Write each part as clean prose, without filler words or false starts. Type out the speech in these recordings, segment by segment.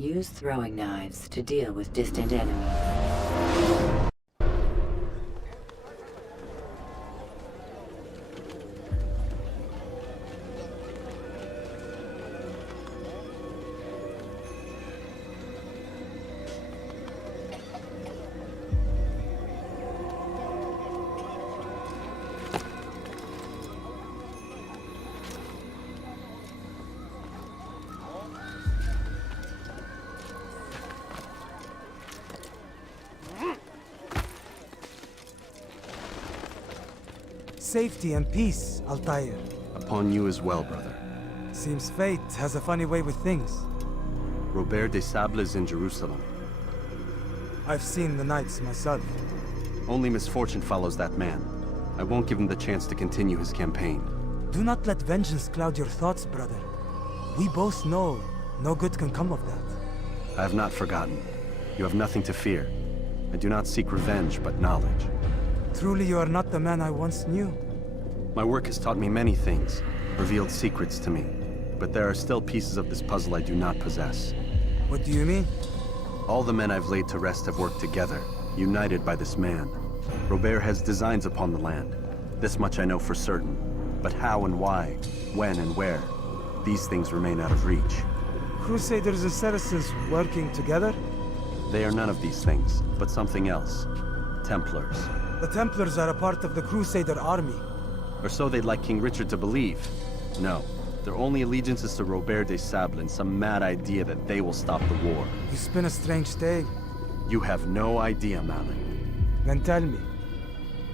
Use throwing knives to deal with distant enemies. Safety and peace, Altair. Upon you as well, brother. Seems fate has a funny way with things. Robert de Sablé is in Jerusalem. I've seen the knights myself. Only misfortune follows that man. I won't give him the chance to continue his campaign. Do not let vengeance cloud your thoughts, brother. We both know no good can come of that. I have not forgotten. You have nothing to fear. I do not seek revenge, but knowledge. Truly you are not the man I once knew. My work has taught me many things, revealed secrets to me. But there are still pieces of this puzzle I do not possess. What do you mean? All the men I've laid to rest have worked together, united by this man. Robert has designs upon the land. This much I know for certain. But how and why, when and where, these things remain out of reach. Crusaders and Saracens working together? They are none of these things, but something else. Templars. The Templars are a part of the Crusader army. Or so they'd like King Richard to believe. No, their only allegiance is to Robert de Sablé and some mad idea that they will stop the war. You spin a strange tale. You have no idea, Malik. Then tell me.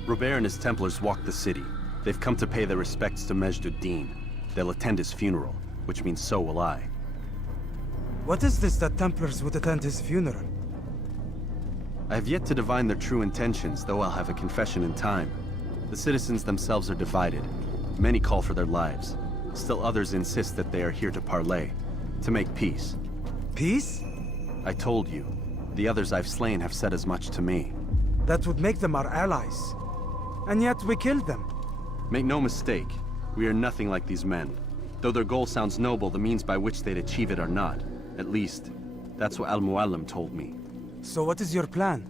Robert and his Templars walk the city. They've come to pay their respects to Majd-ud-Din. They'll attend his funeral, which means so will I. What is this that Templars would attend his funeral? I have yet to divine their true intentions, though I'll have a confession in time. The citizens themselves are divided. Many call for their lives. Still others insist that they are here to parley, to make peace. Peace? I told you. The others I've slain have said as much to me. That would make them our allies. And yet we killed them. Make no mistake, we are nothing like these men. Though their goal sounds noble, the means by which they'd achieve it are not. At least, that's what Mualim told me. So what is your plan?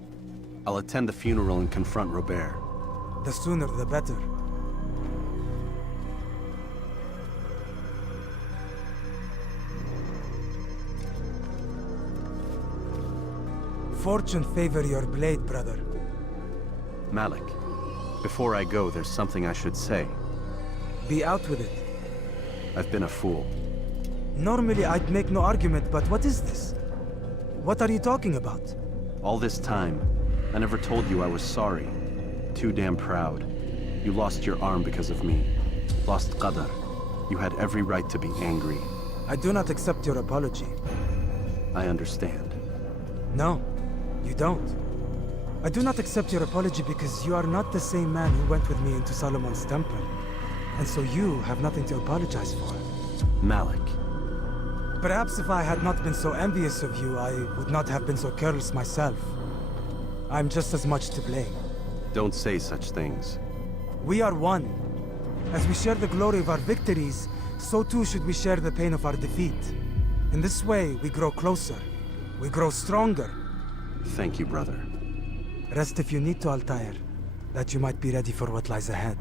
I'll attend the funeral and confront Robert. The sooner the better. Fortune favor your blade, brother. Malik, before I go, there's something I should say. Be out with it. I've been a fool. Normally I'd make no argument, but what is this? What are you talking about? All this time, I never told you I was sorry. Too damn proud. You lost your arm because of me. Lost Qadar. You had every right to be angry. I do not accept your apology. I understand. No, you don't. I do not accept your apology because you are not the same man who went with me into Solomon's temple. And so you have nothing to apologize for. Malik. Perhaps if I had not been so envious of you, I would not have been so careless myself. I'm just as much to blame. Don't say such things. We are one. As we share the glory of our victories, so too should we share the pain of our defeat. In this way, we grow closer. We grow stronger. Thank you, brother. Rest if you need to, Altair, that you might be ready for what lies ahead.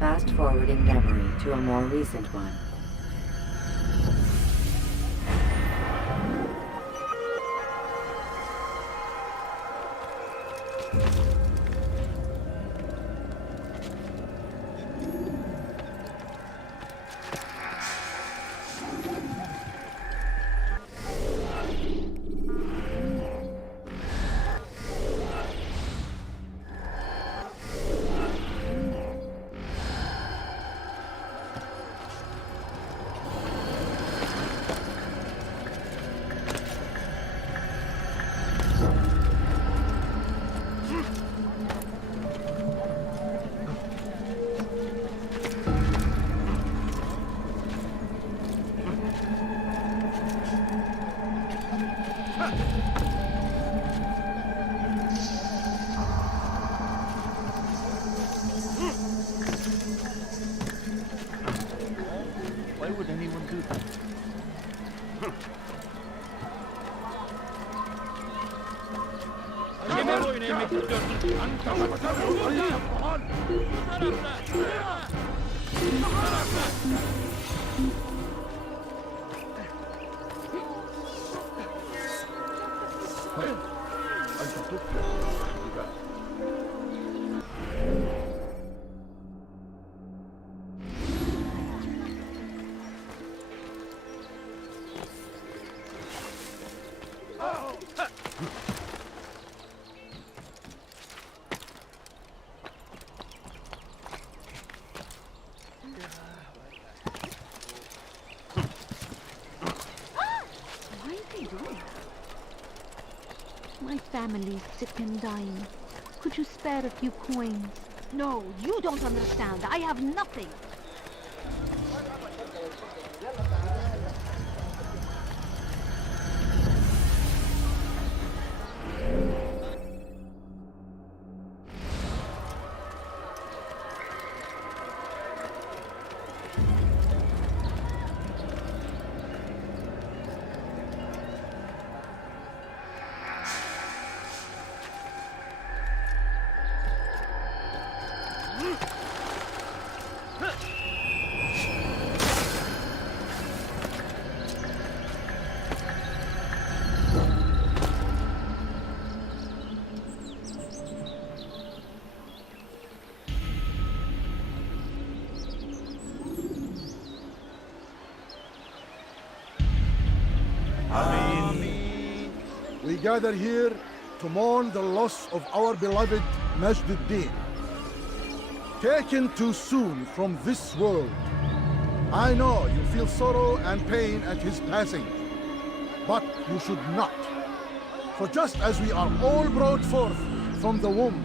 Fast-forwarding memory to a more recent one. Why are they doing that? My family's sick and dying. Could you spare a few coins? No, you don't understand. I have nothing. We gather here to mourn the loss of our beloved Majduddin, taken too soon from this world. I know you feel sorrow and pain at his passing, but you should not. For just as we are all brought forth from the womb,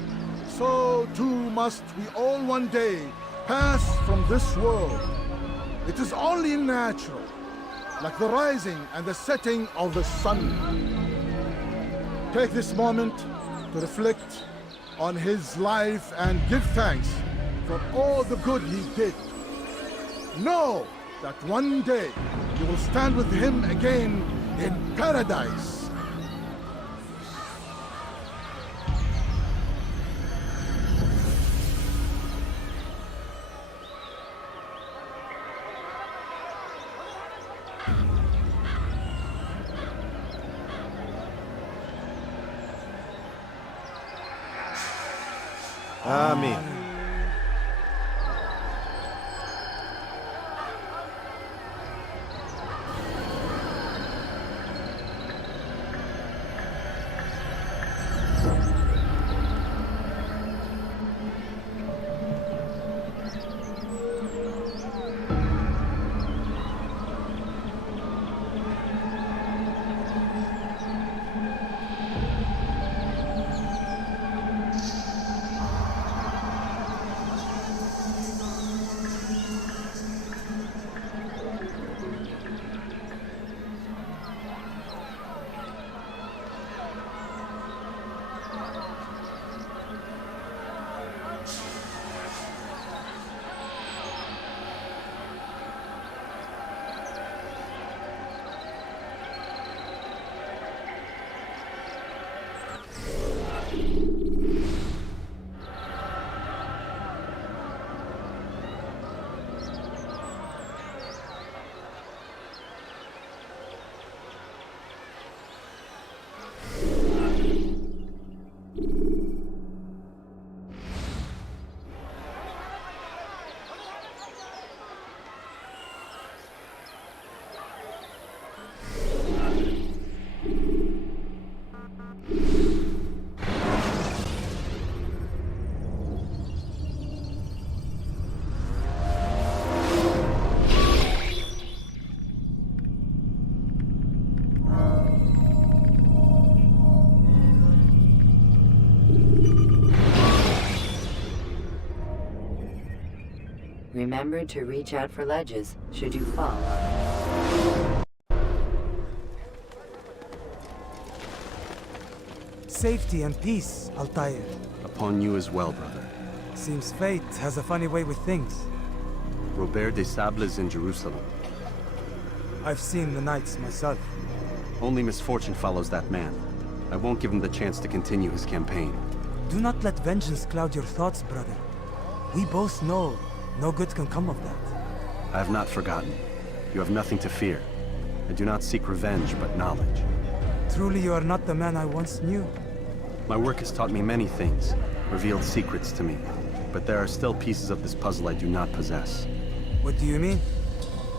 so too must we all one day pass from this world. It is only natural, like the rising and the setting of the sun. Take this moment to reflect on his life and give thanks for all the good he did. Know that one day you will stand with him again in paradise. Amen. Remember to reach out for ledges should you fall. Safety and peace, Altair. Upon you as well, brother. Seems fate has a funny way with things. Robert de Sablé is in Jerusalem. I've seen the Knights myself. Only misfortune follows that man. I won't give him the chance to continue his campaign. Do not let vengeance cloud your thoughts, brother. We both know no good can come of that. I have not forgotten. You have nothing to fear. I do not seek revenge, but knowledge. Truly, you are not the man I once knew. My work has taught me many things, revealed secrets to me. But there are still pieces of this puzzle I do not possess. What do you mean?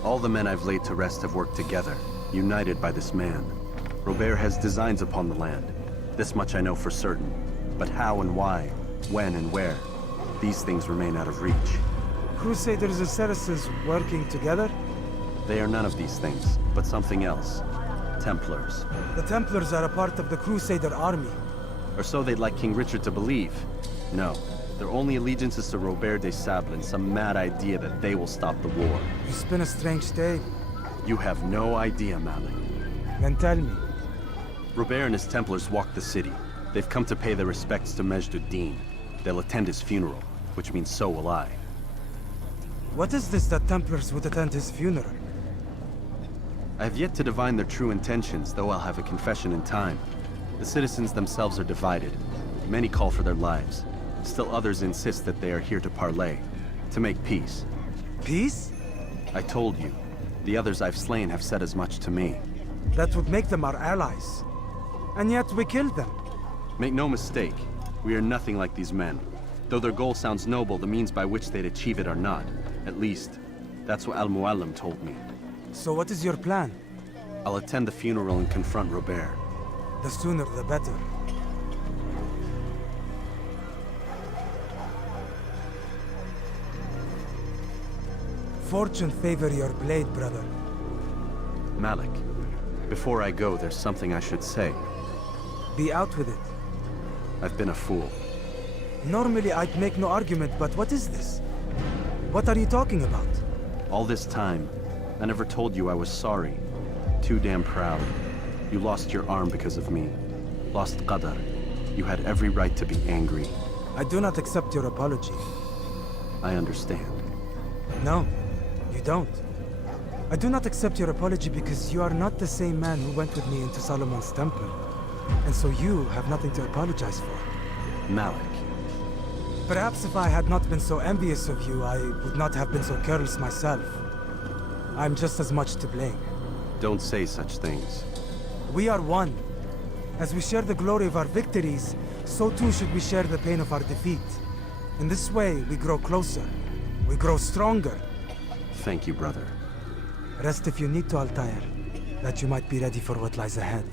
All the men I've laid to rest have worked together, united by this man. Robert has designs upon the land. This much I know for certain. But how and why, when and where, these things remain out of reach. Crusaders and Saracens working together? They are none of these things, but something else. Templars. The Templars are a part of the Crusader army. Or so they'd like King Richard to believe. No, their only allegiance is to Robert de Sablé and some mad idea that they will stop the war. You spin a strange tale. You have no idea, Malik. Then tell me. Robert and his Templars walk the city. They've come to pay their respects to Majd-ud-Din. They'll attend his funeral, which means so will I. What is this that Templars would attend his funeral? I have yet to divine their true intentions, though I'll have a confession in time. The citizens themselves are divided. Many call for their lives. Still others insist that they are here to parley, to make peace. Peace? I told you. The others I've slain have said as much to me. That would make them our allies. And yet we killed them. Make no mistake, we are nothing like these men. Though their goal sounds noble, the means by which they'd achieve it are not. At least, that's what Mualim told me. So what is your plan? I'll attend the funeral and confront Robert. The sooner the better. Fortune favor your blade, brother. Malik, before I go, there's something I should say. Be out with it. I've been a fool. Normally I'd make no argument, but what is this? What are you talking about? All this time, I never told you I was sorry. Too damn proud. You lost your arm because of me. Lost Qadar. You had every right to be angry. I do not accept your apology. I understand. No, you don't. I do not accept your apology because you are not the same man who went with me into Solomon's temple. And so you have nothing to apologize for. Malik. Perhaps if I had not been so envious of you, I would not have been so careless myself. I'm just as much to blame. Don't say such things. We are one. As we share the glory of our victories, so too should we share the pain of our defeat. In this way, we grow closer. We grow stronger. Thank you, brother. Rest if you need to, Altair, that you might be ready for what lies ahead.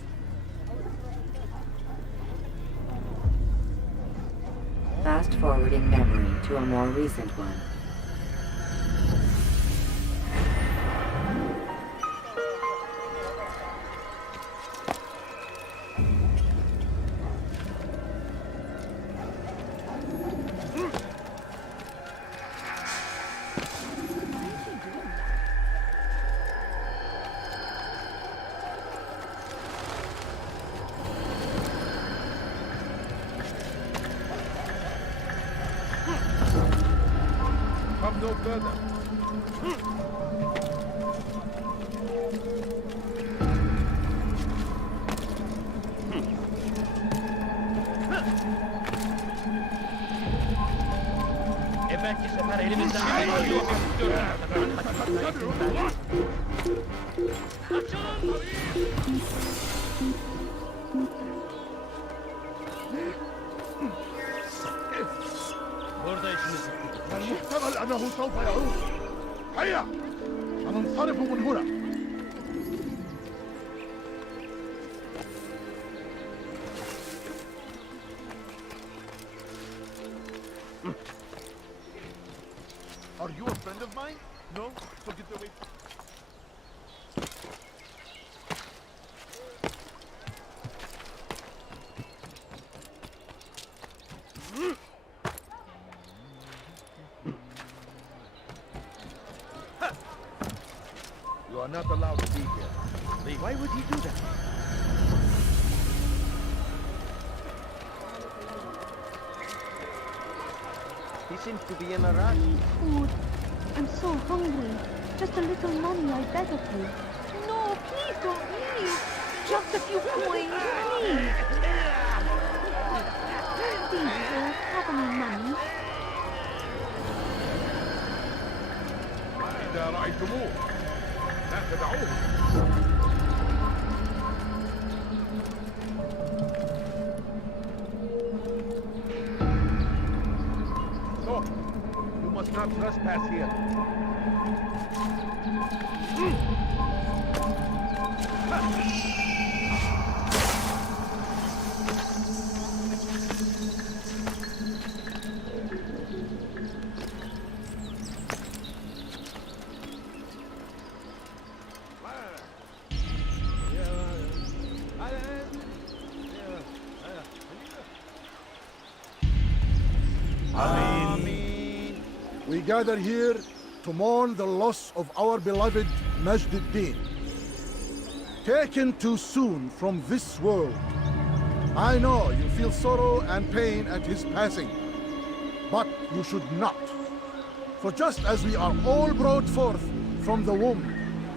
Fast forwarding memory to a more recent one. Come no further. Belki sefer elimizden kaybediyor. Burada işimiz bitti. المحتمل أنه سوف يعود. هيا سننصرف من هنا. Are you a friend of mine? No? So get away. You are not allowed to be here. Leave. Why would he do that? He seems to be in a rush. Food. I'm so hungry. Just a little money, I beg of you. Just a few coins, please. These all have any money. إذا رأيتموه لا تدعوه. No, you must not trespass here. We gather here to mourn the loss of our beloved Majd-ud-Din. Taken too soon from this world. I know you feel sorrow and pain at his passing, but you should not. For just as we are all brought forth from the womb,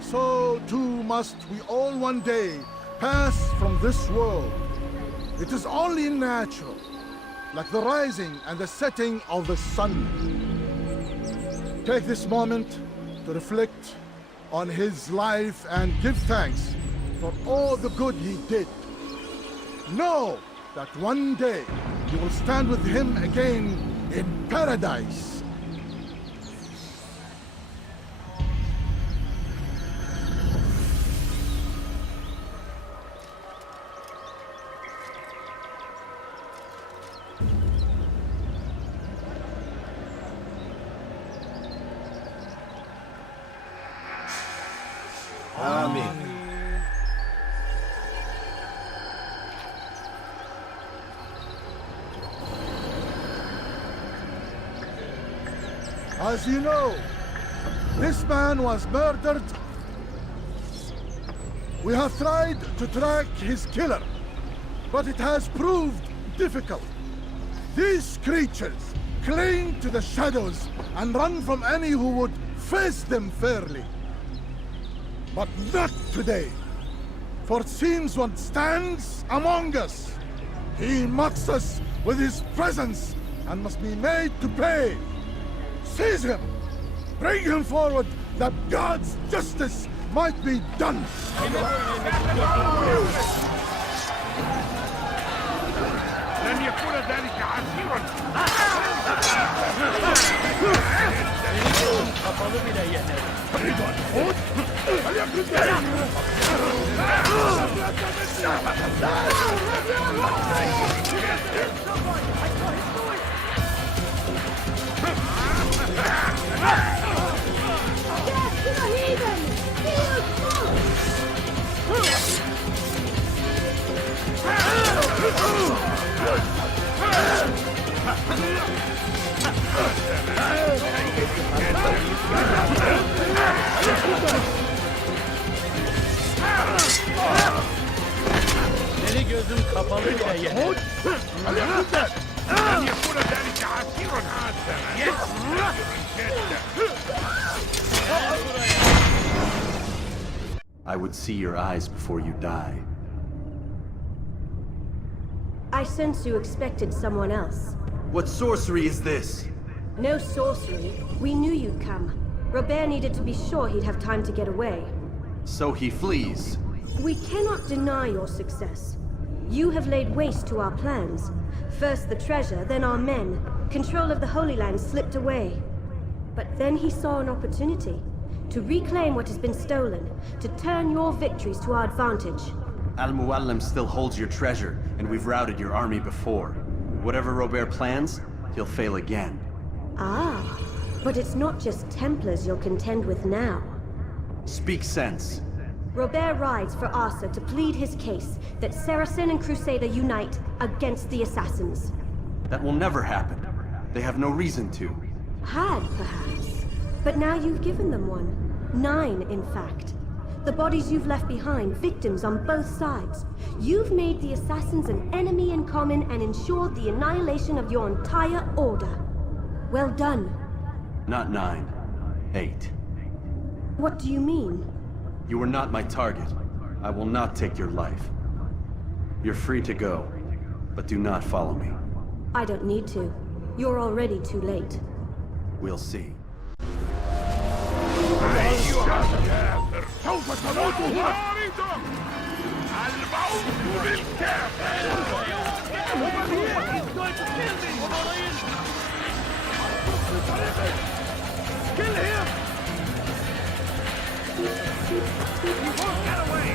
so too must we all one day pass from this world. It is only natural, like the rising and the setting of the sun. Take this moment to reflect on his life and give thanks for all the good he did. Know that one day you will stand with him again in paradise. As you know, this man was murdered. We have tried to track his killer, but it has proved difficult. These creatures cling to the shadows and run from any who would face them fairly. But not today, for it seems one stands among us. He mocks us with his presence and must be made to pay. Seize him! Bring him forward that God's justice might be done! لن يكون ذلك عسيرا. Deli gözüm kapalı bile yeter. لن يكون ذلك عسيرا. I would see your eyes before you die. I sense you expected someone else. What sorcery is this? No sorcery. We knew you'd come. Robert needed to be sure he'd have time to get away. So he flees. We cannot deny your success. You have laid waste to our plans. First the treasure, then our men. Control of the Holy Land slipped away. But then he saw an opportunity to reclaim what has been stolen, to turn your victories to our advantage. Mualim still holds your treasure, and we've routed your army before. Whatever Robert plans, he'll fail again. Ah, but it's not just Templars you'll contend with now. Speak sense. Robert rides for Arsa to plead his case that Saracen and Crusader unite against the Assassins. That will never happen. They have no reason to. Had, perhaps. But now you've given them one. 9, in fact. The bodies you've left behind, victims on both sides. You've made the Assassins an enemy in common and ensured the annihilation of your entire order. Well done. Not 9. 8. What do you mean? You were not my target. I will not take your life. You're free to go, but do not follow me. I don't need to. You're already too late. We'll see. أيها الكافر سوف تموت هنا الموت للكافر Kill him! You won't get away!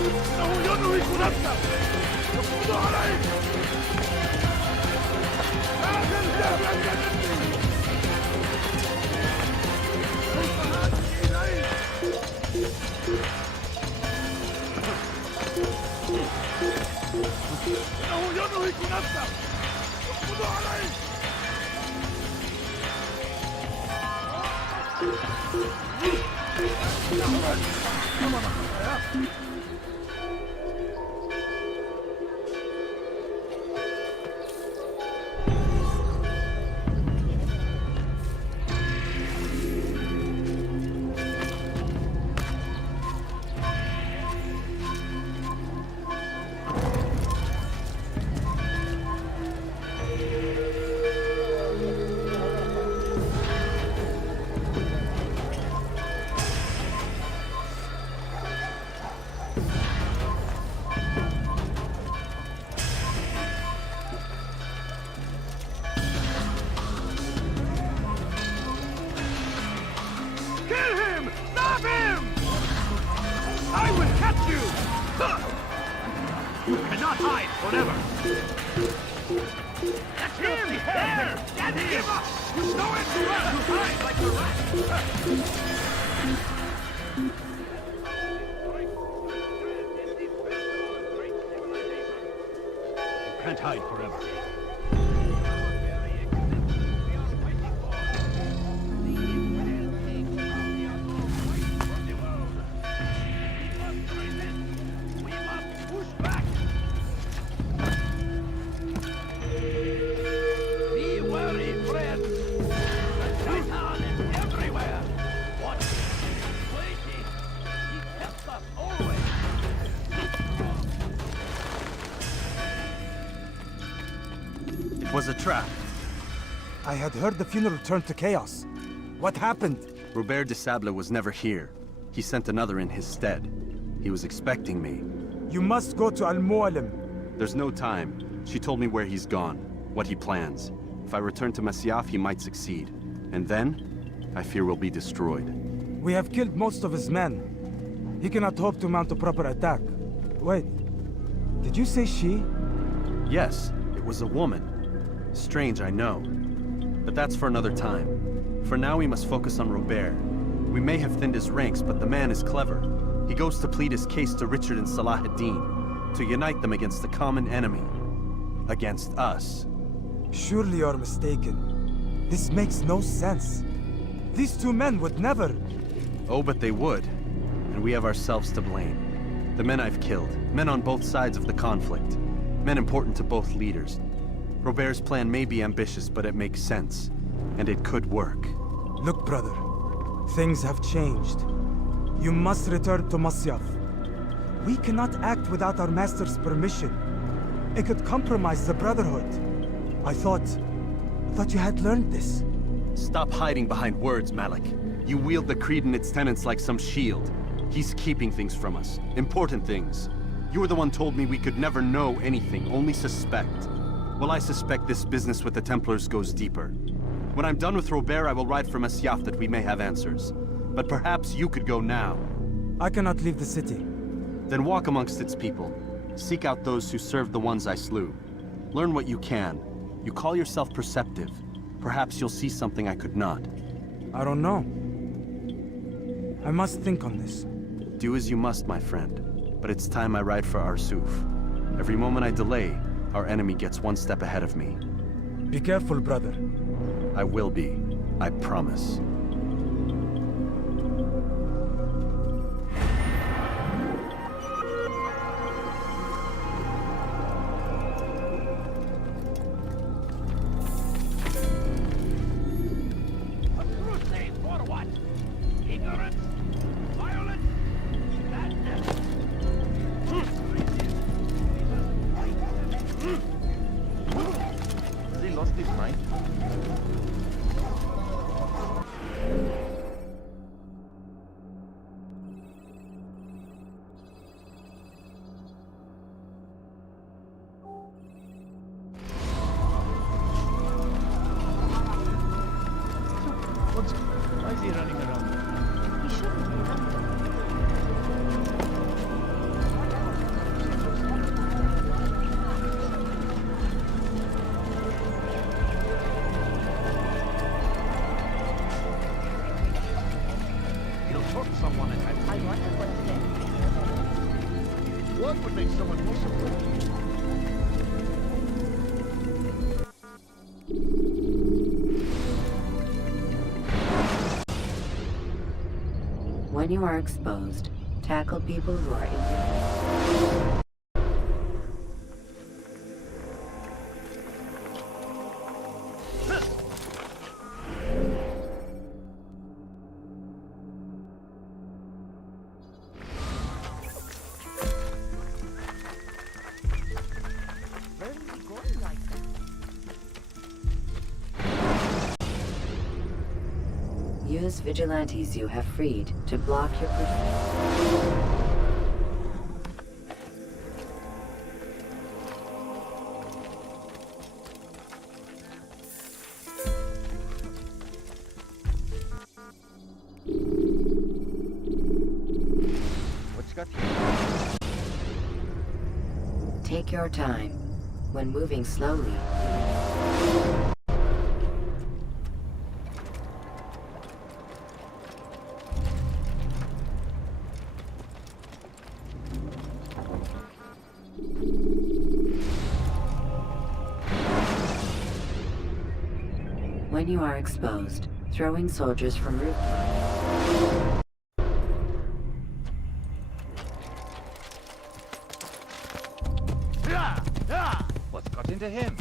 إنه يدرك نفسه يقبض عليه لا تذهب مني إنه يدرك نفسه يقبض عليه Kill him! Stop him! I will catch you! You cannot hide forever! That's him! There! Get him! Give up! You know it too well to hide like a rat! You can't hide forever. It was a trap. I had heard the funeral turned to chaos. What happened? Robert de Sablé was never here. He sent another in his stead. He was expecting me. You must go to Mualim. There's no time. She told me where he's gone, what he plans. If I return to Masyaf, he might succeed. And then, I fear we'll be destroyed. We have killed most of his men. He cannot hope to mount a proper attack. Wait, did you say she? Yes, it was a woman. Strange, I know. But that's for another time. For now, we must focus on Robert. We may have thinned his ranks, but the man is clever. He goes to plead his case to Richard and Salah ad-Din, to unite them against the common enemy. Against us. Surely you're mistaken. This makes no sense. These two men would never... Oh, but they would. And we have ourselves to blame. The men I've killed, men on both sides of the conflict. Men important to both leaders. Robert's plan may be ambitious, but it makes sense. And it could work. Look, brother. Things have changed. You must return to Masyaf. We cannot act without our master's permission. It could compromise the Brotherhood. I thought you had learned this. Stop hiding behind words, Malik. You wield the creed and its tenets like some shield. He's keeping things from us. Important things. You were the one told me we could never know anything, only suspect. Well, I suspect this business with the Templars goes deeper. When I'm done with Robert, I will ride for Masyaf that we may have answers. But perhaps you could go now. I cannot leave the city. Then walk amongst its people. Seek out those who served the ones I slew. Learn what you can. You call yourself perceptive. Perhaps you'll see something I could not. I don't know. I must think on this. Do as you must, my friend. But it's time I ride for Arsuf. Every moment I delay, our enemy gets one step ahead of me. Be careful, brother. I will be. I promise. When you are exposed, tackle people who are in. Use vigilantes you have freed to block your pursuit. Take your time. When moving slowly, when you are exposed, throwing soldiers from rooftops. What's got into him?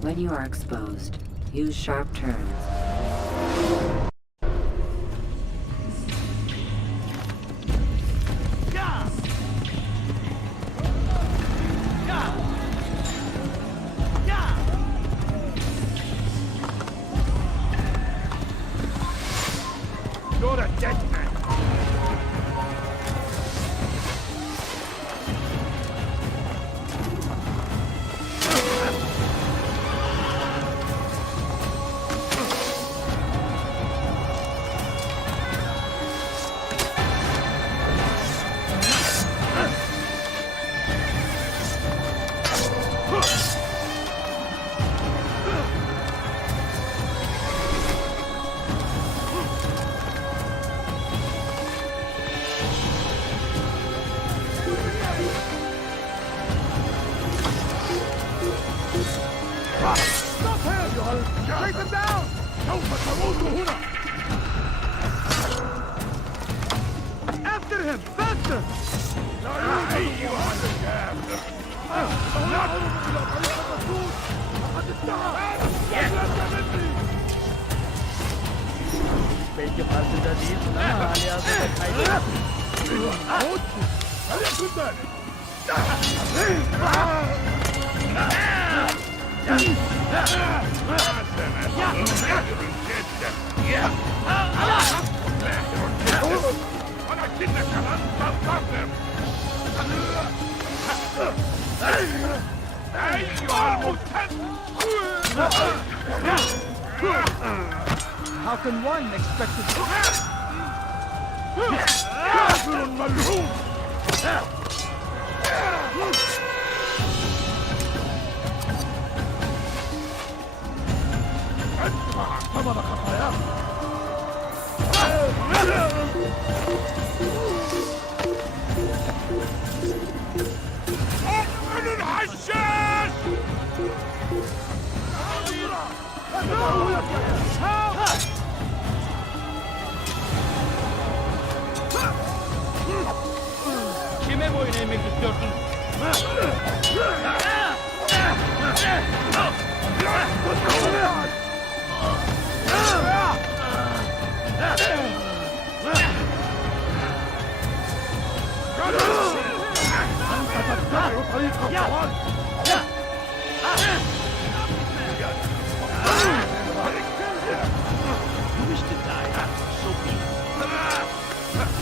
When you are exposed, use sharp turns. You're a dead man. Stop him! Take him down! سوف تموت هنا! After him! Faster! أيها الكافر! لا أعرف إلى طريق المسدود! لقد انتهى! أسلمت مني! Belki farkında değilsin ama hala hazırda kaybeder. موت! هل يكون ذلك؟ ولكنك لن تنتصر أيها المرتد How can one expect to... كافر ملعون ادفع ثمن خطاياك اقبل الحشاش Kime boyun eğmek istiyorsun?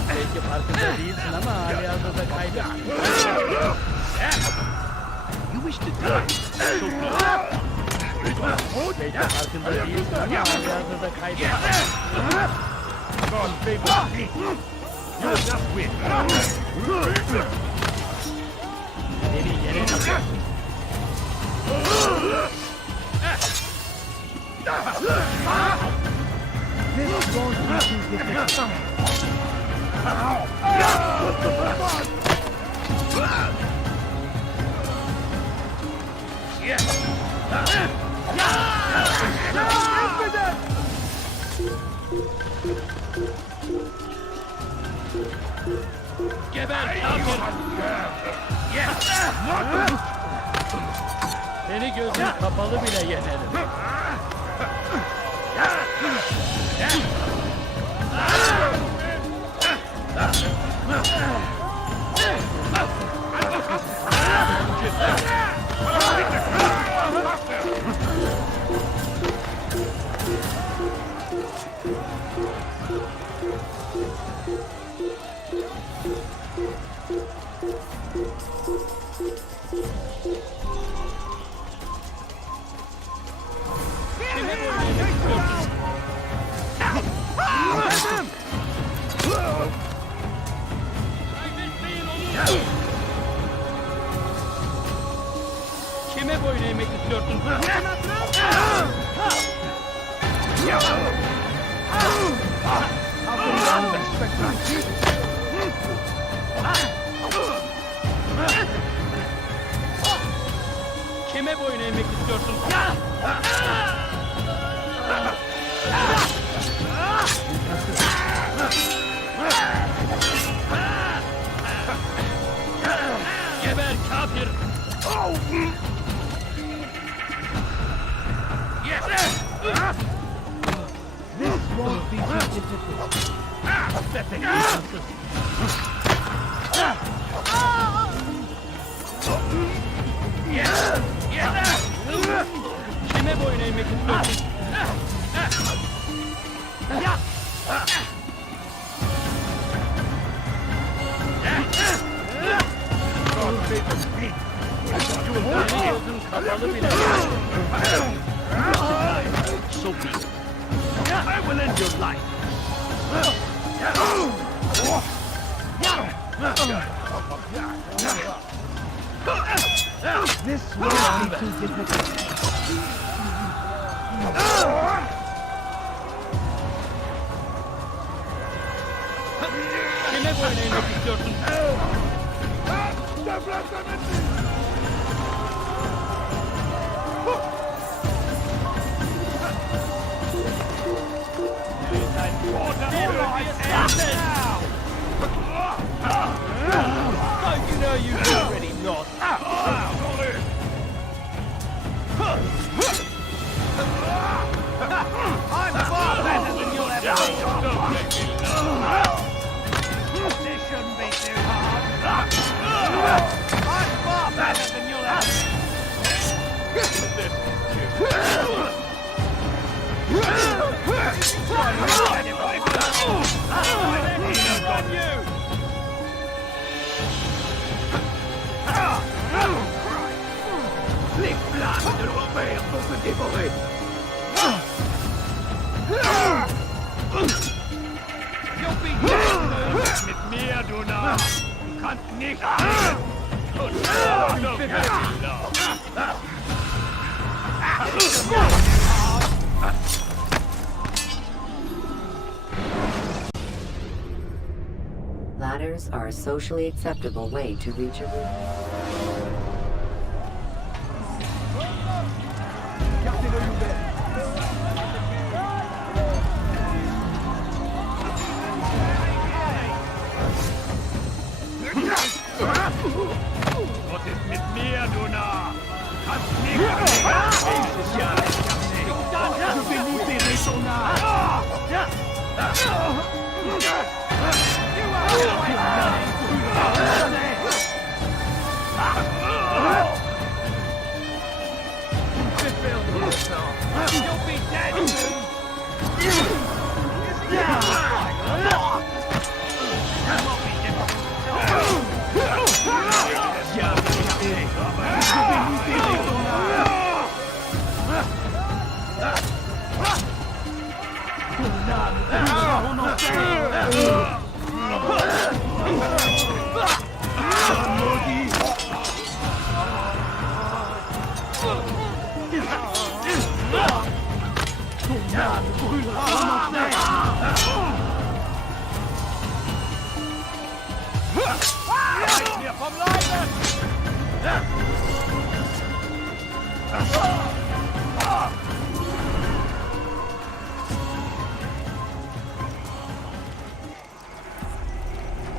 Belki farkında değilsin ama hali hazırda kaybettin. You wish to die. So belki farkında değilsin ama hali hazırda kaybettin. God favor me. You will just win. Beni yenemeyeceksin. This won't be too difficult. Geber kafir! Seni gözün kapalı bile yenerim. Kime boyun eğmek istiyorsun? Kime boyun eğmek istiyorsun? Geber kafir! This won't be too difficult. Pathetic instances. Kime boyun eğmek istiyorsun? Gözün kapalı bile. So be it. I will end your life. This won't be too difficult. Kime boyun eğmek istiyorsun? Don't you know you've already lost? I'm far better than you'll ever be. This shouldn't be too hard. I'm far better than you'll ever be. Les flammes de l'enfer vont te dévorer. You'll be dead mit mir, du Narr. Du kannst nicht fliehen. Ladders are a socially acceptable way to reach a room. Was ist mit mir, du Narr? Kannst nicht fliehen. Du bist nicht so nah. You are You'll be dead soon!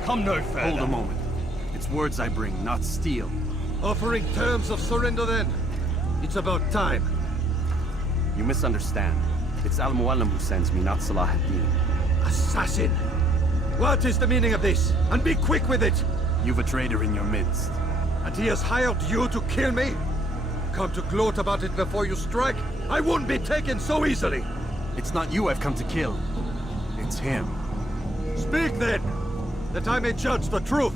Come no further. Hold a moment. It's words I bring, not steel. Offering terms of surrender then. It's about time. You misunderstand. It's Mualim who sends me, not Salah ad-Din. Assassin! What is the meaning of this? And be quick with it! You've a traitor in your midst. And he has hired you to kill me? Come to gloat about it before you strike? I won't be taken so easily! It's not you I've come to kill. It's him. Speak then! That I may judge the truth!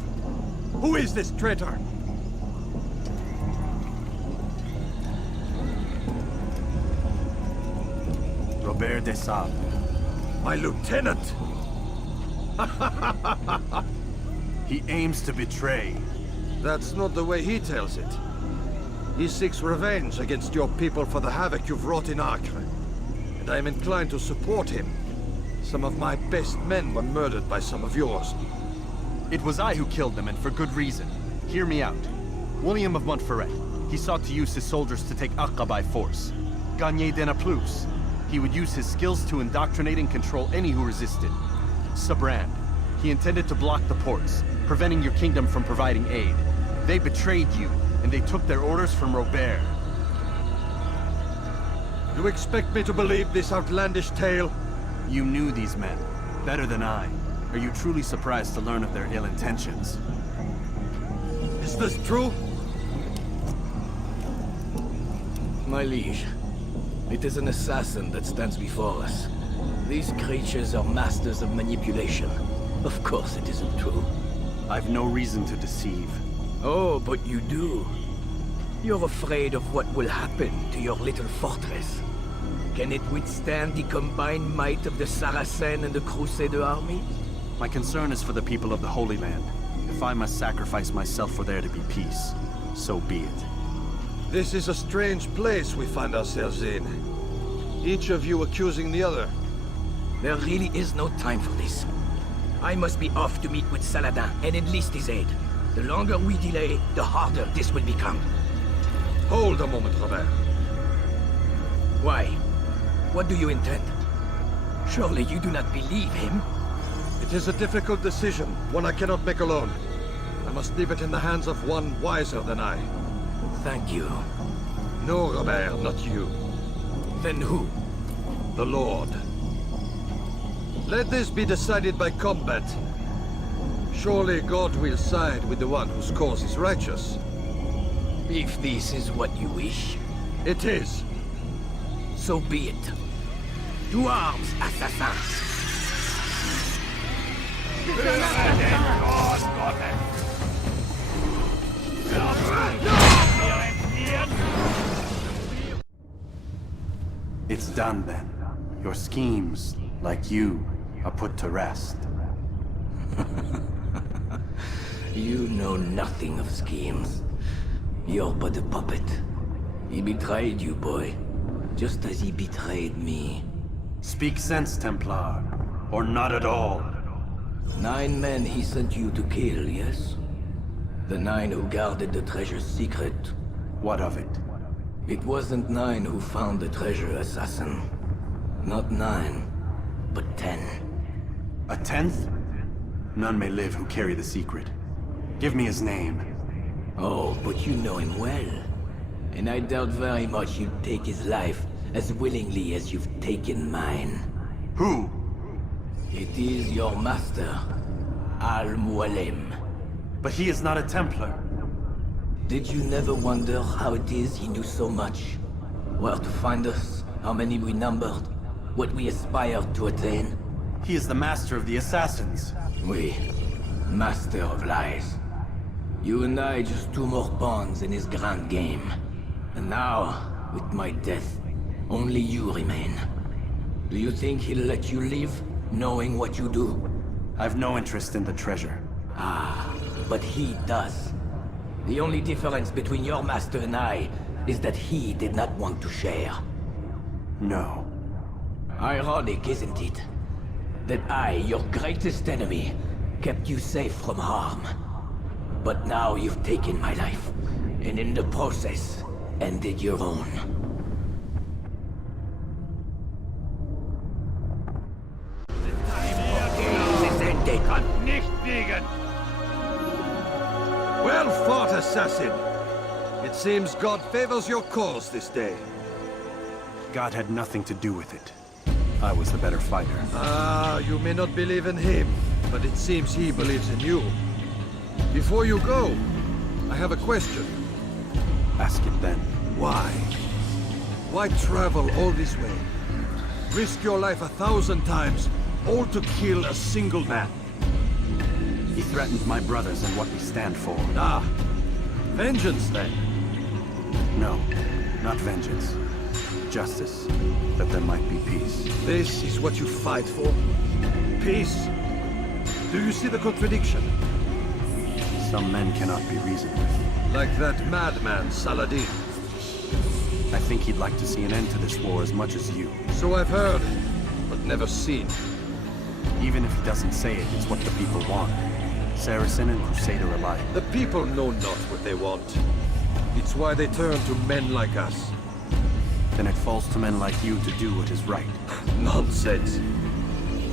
Who is this traitor? Robert de Sablé. My lieutenant! He aims to betray. That's not the way he tells it. He seeks revenge against your people for the havoc you've wrought in Acre. And I am inclined to support him. Some of my best men were murdered by some of yours. It was I who killed them, and for good reason. Hear me out. William of Montferrat. He sought to use his soldiers to take Acre by force. Gagné de Naplouse. He would use his skills to indoctrinate and control any who resisted. Sabrand. He intended to block the ports, preventing your kingdom from providing aid. They betrayed you, and they took their orders from Robert. You expect me to believe this outlandish tale? You knew these men, better than I. Are you truly surprised to learn of their ill intentions? Is this true? My liege, it is an assassin that stands before us. These creatures are masters of manipulation. Of course it isn't true. I've no reason to deceive. Oh, but you do. You're afraid of what will happen to your little fortress. Can it withstand the combined might of the Saracen and the Crusader army? My concern is for the people of the Holy Land. If I must sacrifice myself for there to be peace, so be it. This is a strange place we find ourselves in. Each of you accusing the other. There really is no time for this. I must be off to meet with Saladin and enlist his aid. The longer we delay, the harder this will become. Hold a moment, Robert. Why? What do you intend? Surely you do not believe him? It is a difficult decision, one I cannot make alone. I must leave it in the hands of one wiser than I. Thank you. No, Robert, not you. Then who? The Lord. Let this be decided by combat. Surely God will side with the one whose cause is righteous. If this is what you wish, It is. so be it. To arms, assassins! It's done then. Your schemes, like you, are put to rest. You know nothing of schemes. You're but a puppet. He betrayed you, boy. Just as he betrayed me. Speak sense, Templar. Or not at all. 9 men he sent you to kill, yes? The 9 who guarded the treasure's secret. What of it? It wasn't 9 who found the treasure, assassin. Not 9, but 10. A 10th? None may live who carry the secret. Give me his name. Oh, but you know him well. And I doubt very much you'd take his life as willingly as you've taken mine. Who? It is your master, Mualim. But he is not a Templar. Did you never wonder how it is he knew so much? Where to find us, how many we numbered, what we aspired to attain? He is the master of the assassins. We, master of lies. You and I just two more pawns in his grand game. And now, with my death, only you remain. Do you think he'll let you live, knowing what you do? I've no interest in the treasure. Ah, but he does. The only difference between your master and I is that he did not want to share. No. Ironic, isn't it? That I, your greatest enemy, kept you safe from harm. But now you've taken my life, and in the process, ended your own. Kann nicht liegen! Well fought, assassin. It seems God favors your cause this day. God had nothing to do with it. I was the better fighter. Ah, you may not believe in him, but it seems he believes in you. Before you go, I have a question. Ask it then. Why? Why travel all this way? Risk your life 1,000 times, all to kill a single man? He threatened my brothers and what we stand for. Ah, vengeance then? No, not vengeance. Justice, that there might be peace. This is what you fight for? Peace? Do you see the contradiction? Some men cannot be reasoned with. Like that madman, Saladin. I think he'd like to see an end to this war as much as you. So I've heard, but never seen. Even if he doesn't say it, it's what the people want. Saracen and Crusader alike. The people know not what they want. It's why they turn to men like us. Then it falls to men like you to do what is right. Nonsense.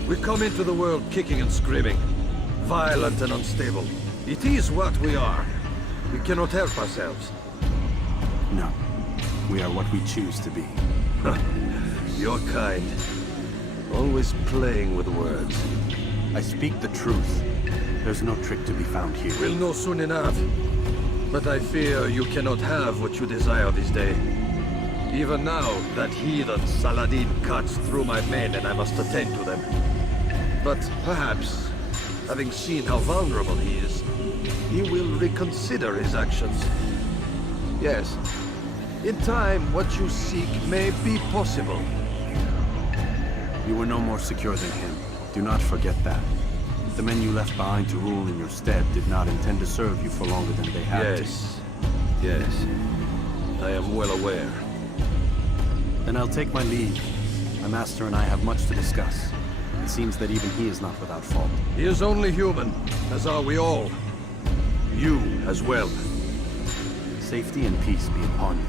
We come into the world kicking and screaming, violent and unstable. It is what we are. We cannot help ourselves. No. We are what we choose to be. Your kind. Always playing with words. I speak the truth. There's no trick to be found here. We'll know soon enough. But I fear you cannot have what you desire this day. Even now, that heathen Saladin cuts through my men and I must attend to them. But perhaps, having seen how vulnerable he is, he will reconsider his actions. Yes, in time, what you seek may be possible. You were no more secure than him. Do not forget that. The men you left behind to rule in your stead did not intend to serve you for longer than they had to. Yes. I am well aware. Then I'll take my leave. My master and I have much to discuss. It seems that even he is not without fault. He is only human, as are we all. You as well. Safety and peace be upon you.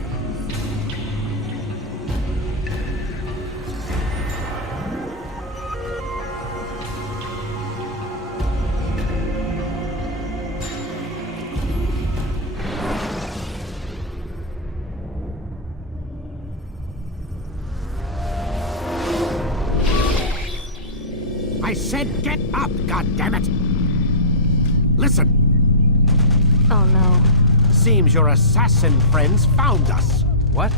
I said get up, goddammit! Listen, Oh no. seems your assassin friends found us. What?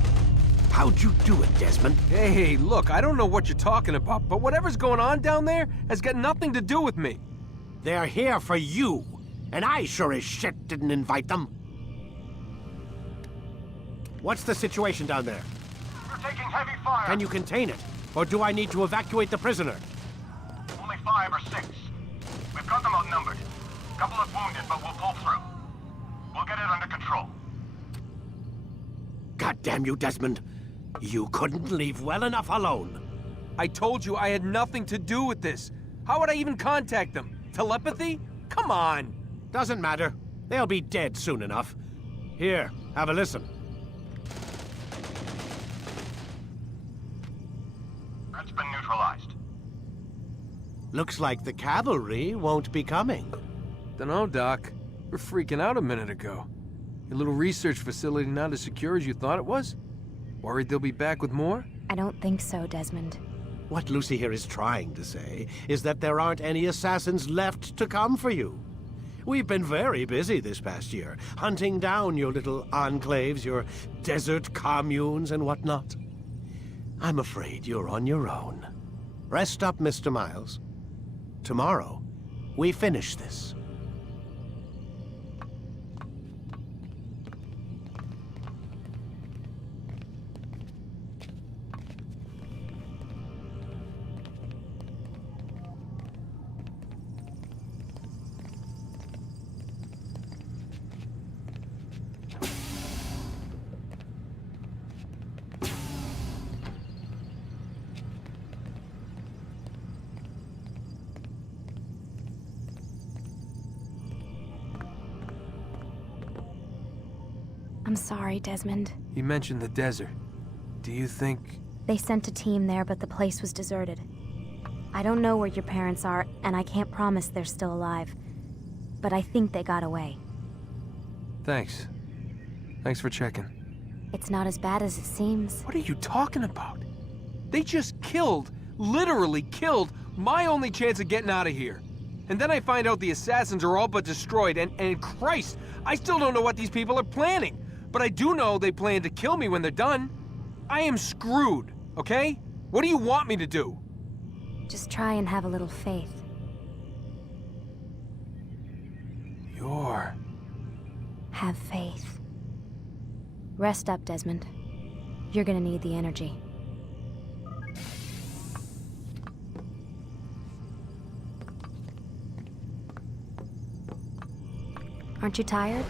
How'd you do it, Desmond? Hey, look, I don't know what you're talking about, but whatever's going on down there has got nothing to do with me. They're here for you, and I sure as shit didn't invite them. What's the situation down there? We're taking heavy fire. Can you contain it? Or do I need to evacuate the prisoner? Only 5 or 6. We've got them outnumbered. Couple of wounded, but we'll pull through. We'll get it under control. God damn you, Desmond. You couldn't leave well enough alone. I told you I had nothing to do with this. How would I even contact them? Telepathy? Come on. Doesn't matter. They'll be dead soon enough. Here, have a listen. That's been neutralized. Looks like the cavalry won't be coming. Dunno, Doc. We're freaking out a minute ago. Your little research facility not as secure as you thought it was? Worried they'll be back with more? I don't think so, Desmond. What Lucy here is trying to say is that there aren't any assassins left to come for you. We've been very busy this past year, hunting down your little enclaves, your desert communes and whatnot. I'm afraid you're on your own. Rest up, Mr. Miles. Tomorrow, we finish this. I'm sorry, Desmond. You mentioned the desert. Do you think... They sent a team there, but the place was deserted. I don't know where your parents are, and I can't promise they're still alive. But I think they got away. Thanks. Thanks for checking. It's not as bad as it seems. What are you talking about? They just killed, literally killed, my only chance of getting out of here. And then I find out the assassins are all but destroyed, and Christ, I still don't know what these people are planning. But I do know they plan to kill me when they're done. I am screwed, okay? What do you want me to do? Just try and have a little faith. Have faith. Rest up, Desmond. You're gonna need the energy. Aren't you tired?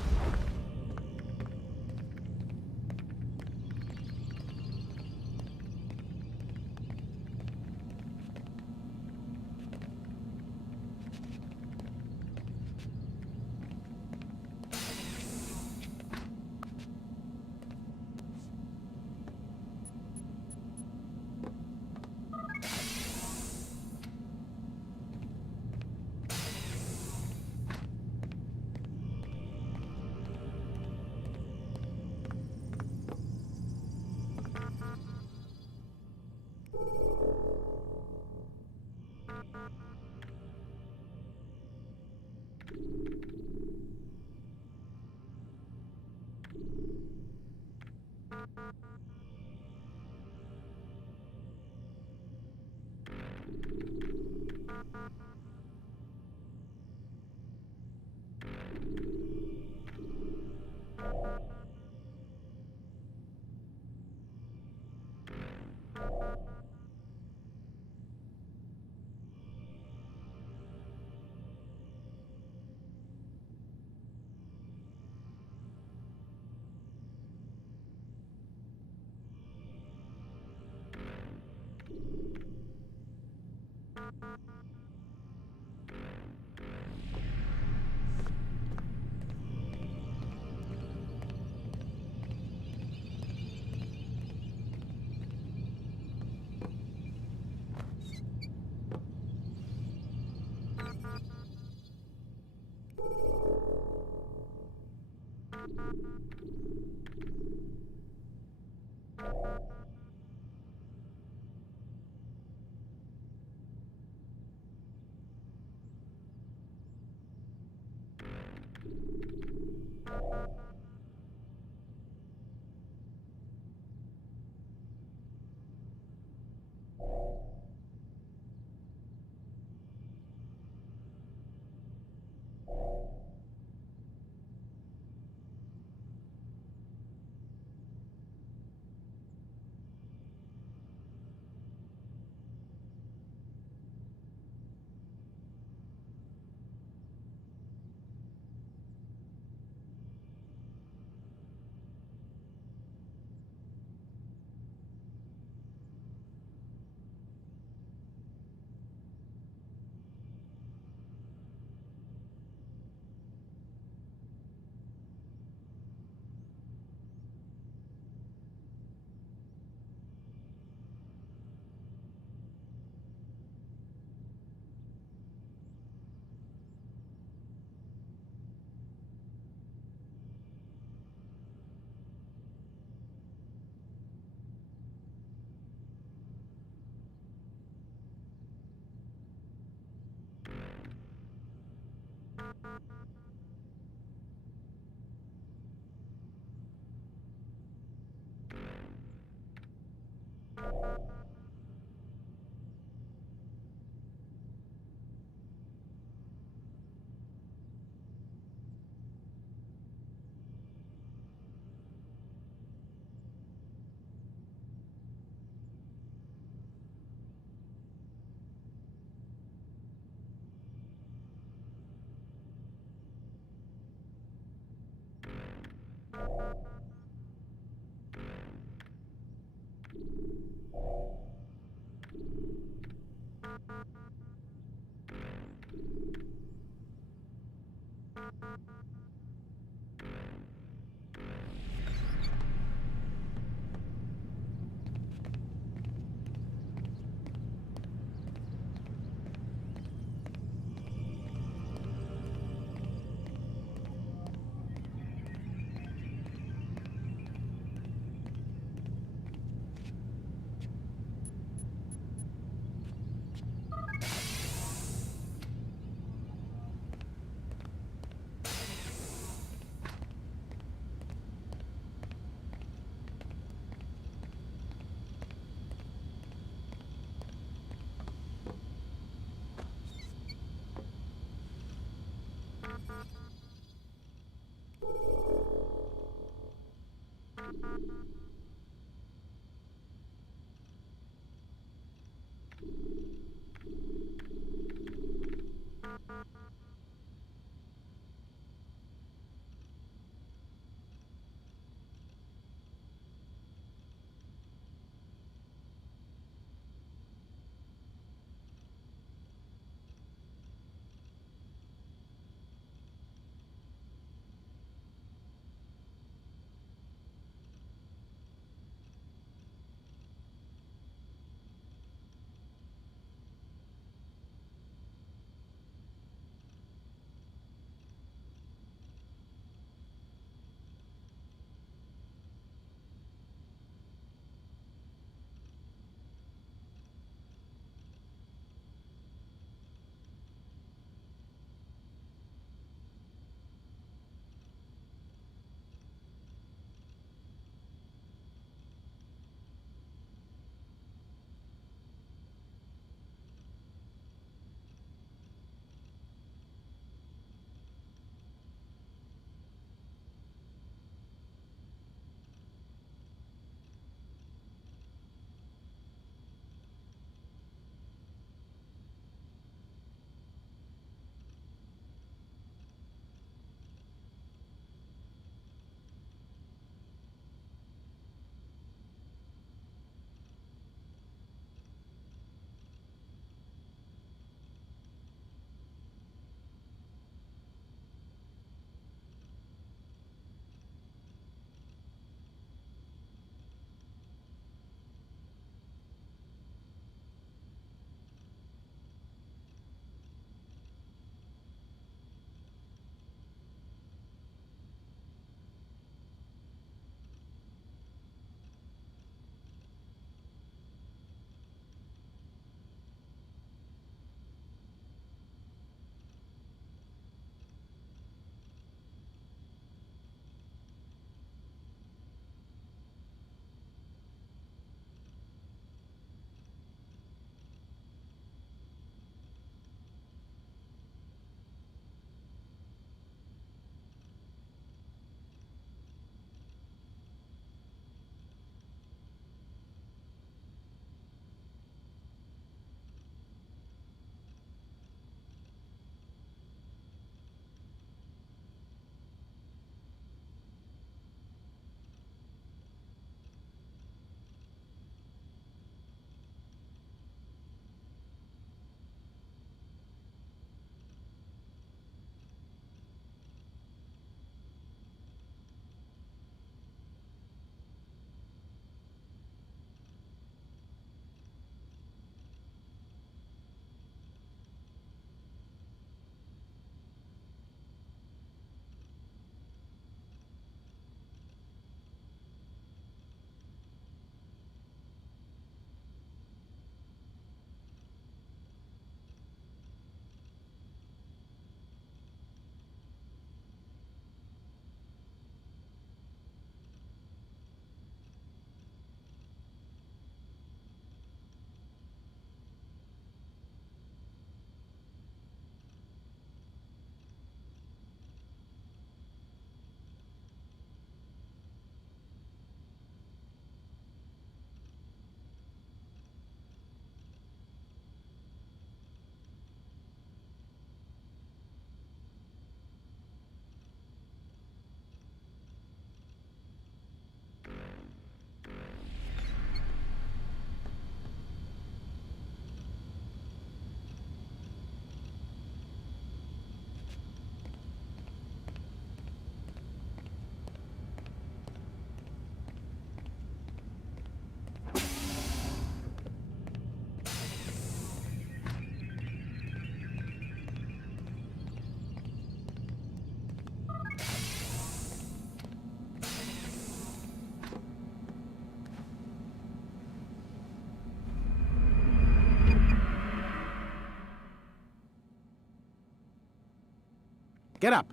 get up.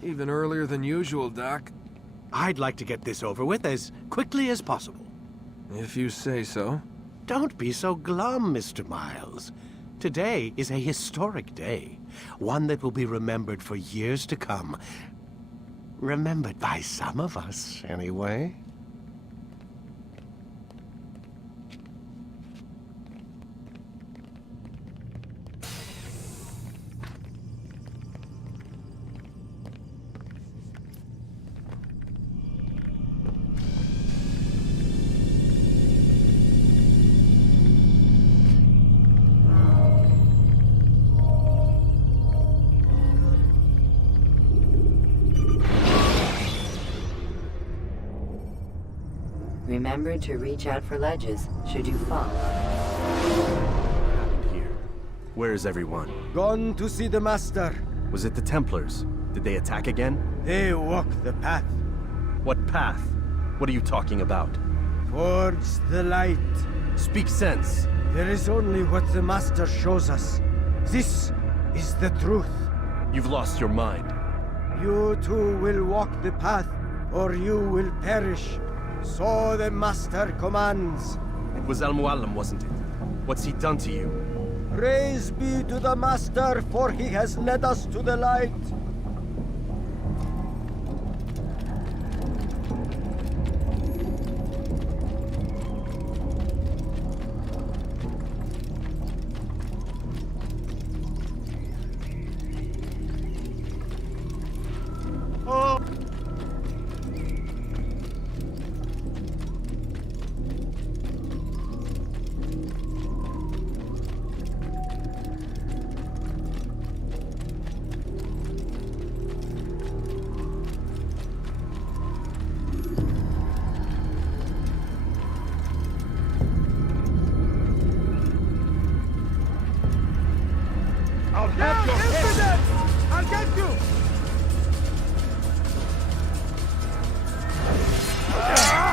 Even earlier than usual, Doc. I'd like to get this over with as quickly as possible. If you say so. Don't be so glum, Mr. Miles. Today is a historic day. One that will be remembered for years to come. Remembered by some of us, anyway. Remember to reach out for ledges should you fall. What happened here? Where is everyone? Gone to see the Master. Was it the Templars? Did they attack again? They walk the path. What path? What are you talking about? Towards the light. Speak sense. There is only what the Master shows us. This is the truth. You've lost your mind. You too will walk the path, or you will perish. So the Master commands. It was Mualim, wasn't it? What's he done to you? Praise be to the Master, for he has led us to the light. I'll get you!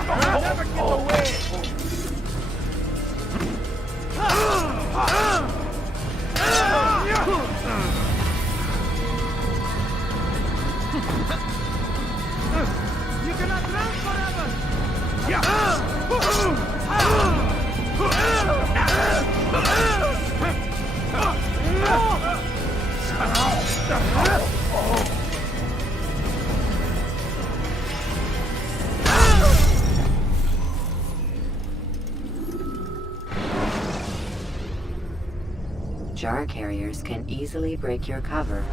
I'll never get away! You cannot run forever! Jar carriers can easily break your cover.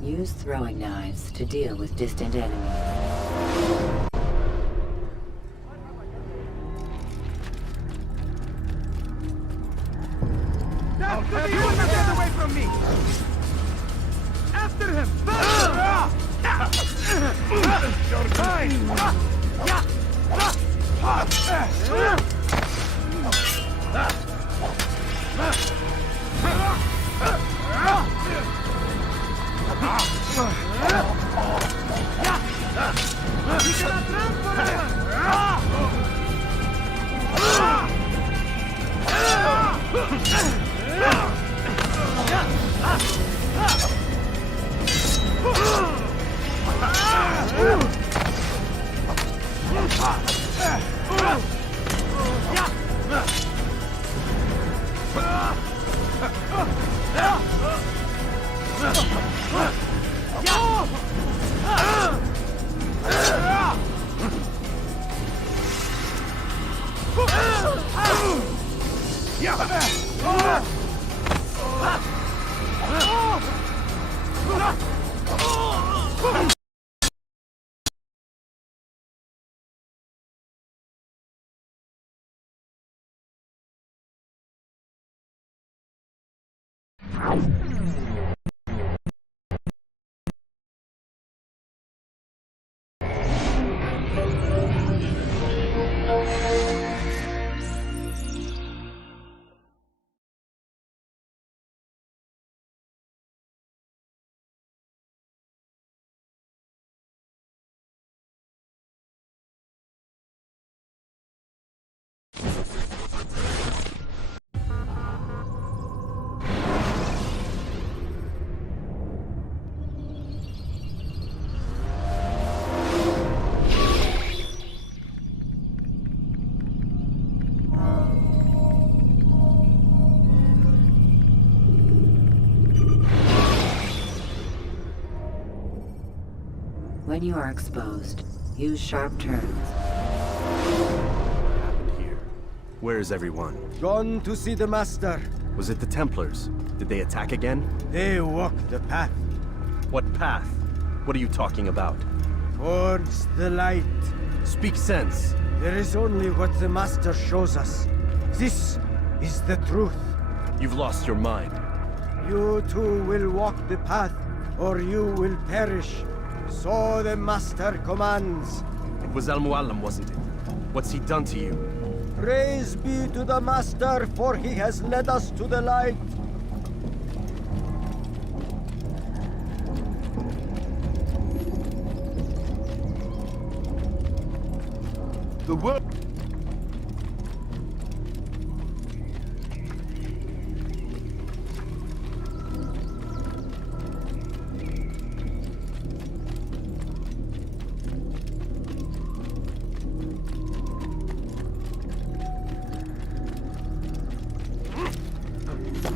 Use throwing knives to deal with distant enemies. That's the away from me! After him! When you are exposed, use sharp turns. What happened here? Where is everyone? Gone to see the Master. Was it the Templars? Did they attack again? They walk the path. What path? What are you talking about? Towards the light. Speak sense. There is only what the Master shows us. This is the truth. You've lost your mind. You too will walk the path, or you will perish. So the Master commands. It was Mualim, wasn't it? What's he done to you? Praise be to the Master, for he has led us to the light. The world.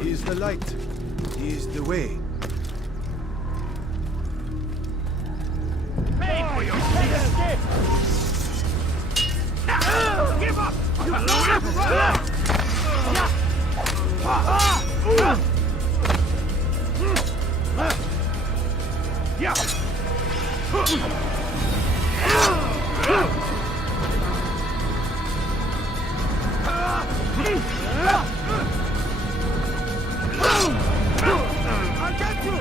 He is the light. He is the way. Pay for your escape! Give up! You I'll get you!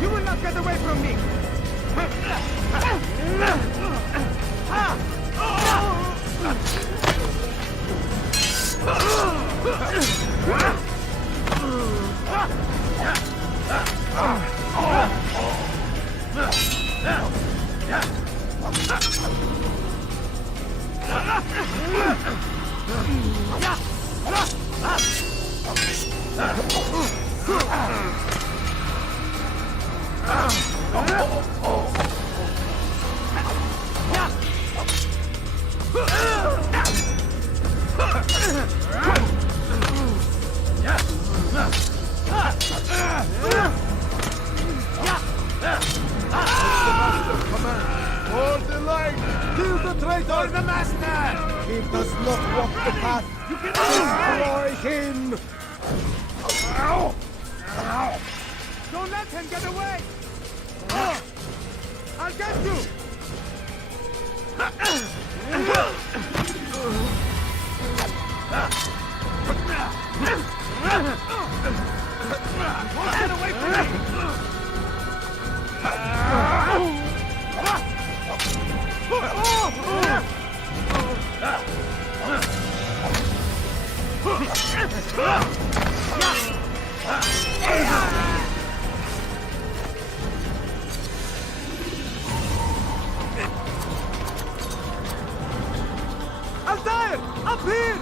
You will not get away from me! Hold the line! Kill the traitor! The Master! He does not walk the path. You can Destroy him! Don't let him get away! I'll get you! Don't get away from me! Altair! Up here!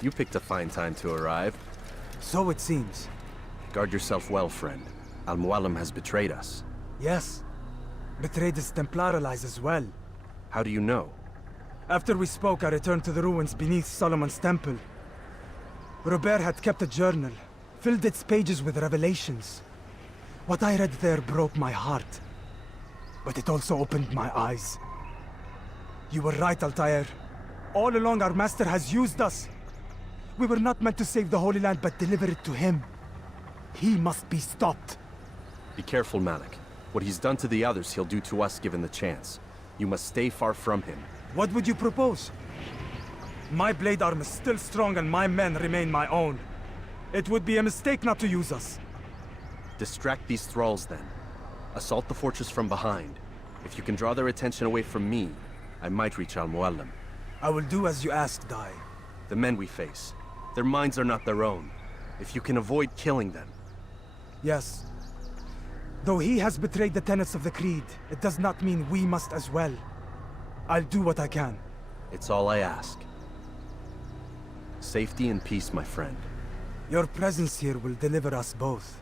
You picked a fine time to arrive. So it seems. Guard yourself well, friend. Mualim has betrayed us. Yes. Betrayed his Templar allies as well. How do you know? After we spoke, I returned to the ruins beneath Solomon's temple. Robert had kept a journal, filled its pages with revelations. What I read there broke my heart. But it also opened my eyes. You were right, Altair. All along, our master has used us. We were not meant to save the Holy Land, but deliver it to him. He must be stopped. Be careful, Malik. What he's done to the others, he'll do to us given the chance. You must stay far from him. What would you propose? My blade arm is still strong and my men remain my own. It would be a mistake not to use us. Distract these thralls, then. Assault the fortress from behind. If you can draw their attention away from me, I might reach Mualim. I will do as you ask, Dai. The men we face, their minds are not their own. If you can avoid killing them. Yes. Though he has betrayed the tenets of the Creed, it does not mean we must as well. I'll do what I can. It's all I ask. Safety and peace, my friend. Your presence here will deliver us both.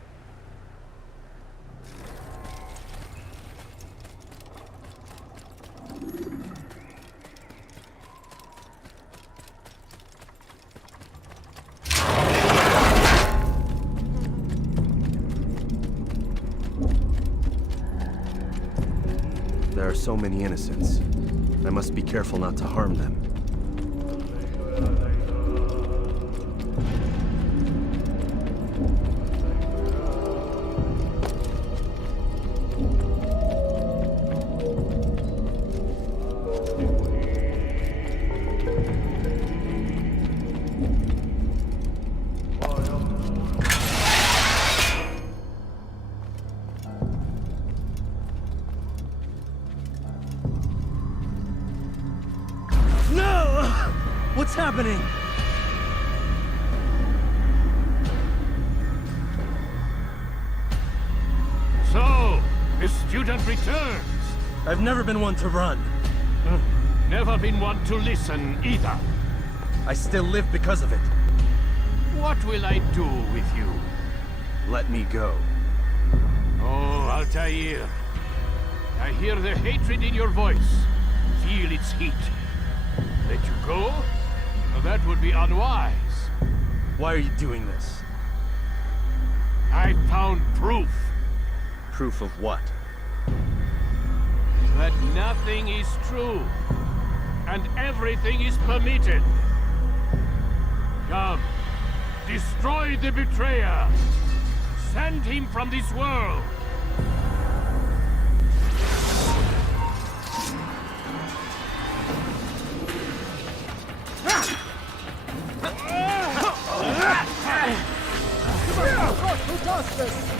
There are so many innocents. I must be careful not to harm them. What's happening? So, the student returns. I've never been one to run. Never been one to listen either. I still live because of it. What will I do with you? Let me go. Oh, Altair. I hear the hatred in your voice. Feel its heat. Let you go? Well, that would be unwise. Why are you doing this? I found proof. Proof of what? That nothing is true. And everything is permitted. Come. Destroy the betrayer. Send him from this world. Who does this?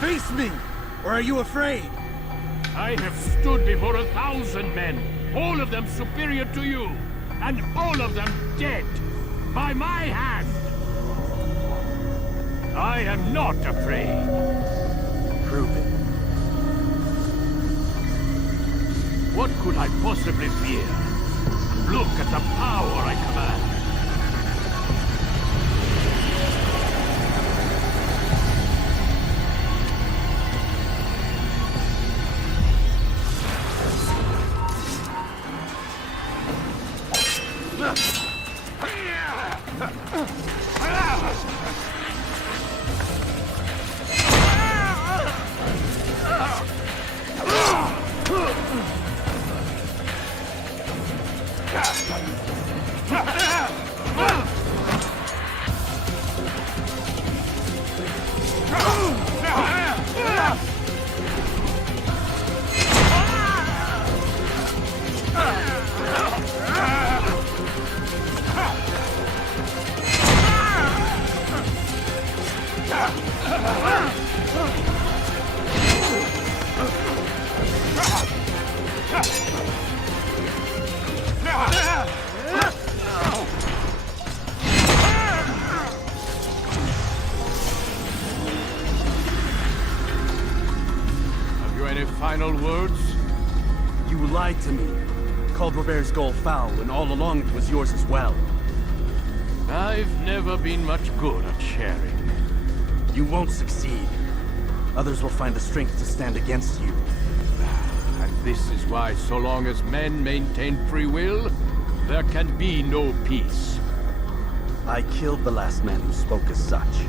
Face me! Or are you afraid? I have stood before 1,000 men, all of them superior to you, and all of them dead, by my hand. I am not afraid. Prove it. What could I possibly fear? Look at the power I command. Have you any final words? You lied to me. Called Robert's goal foul, and all along it was yours as well. I've never been much good at sharing. You won't succeed. Others will find the strength to stand against you. And this is why, so long as men maintain free will, there can be no peace. I killed the last man who spoke as such.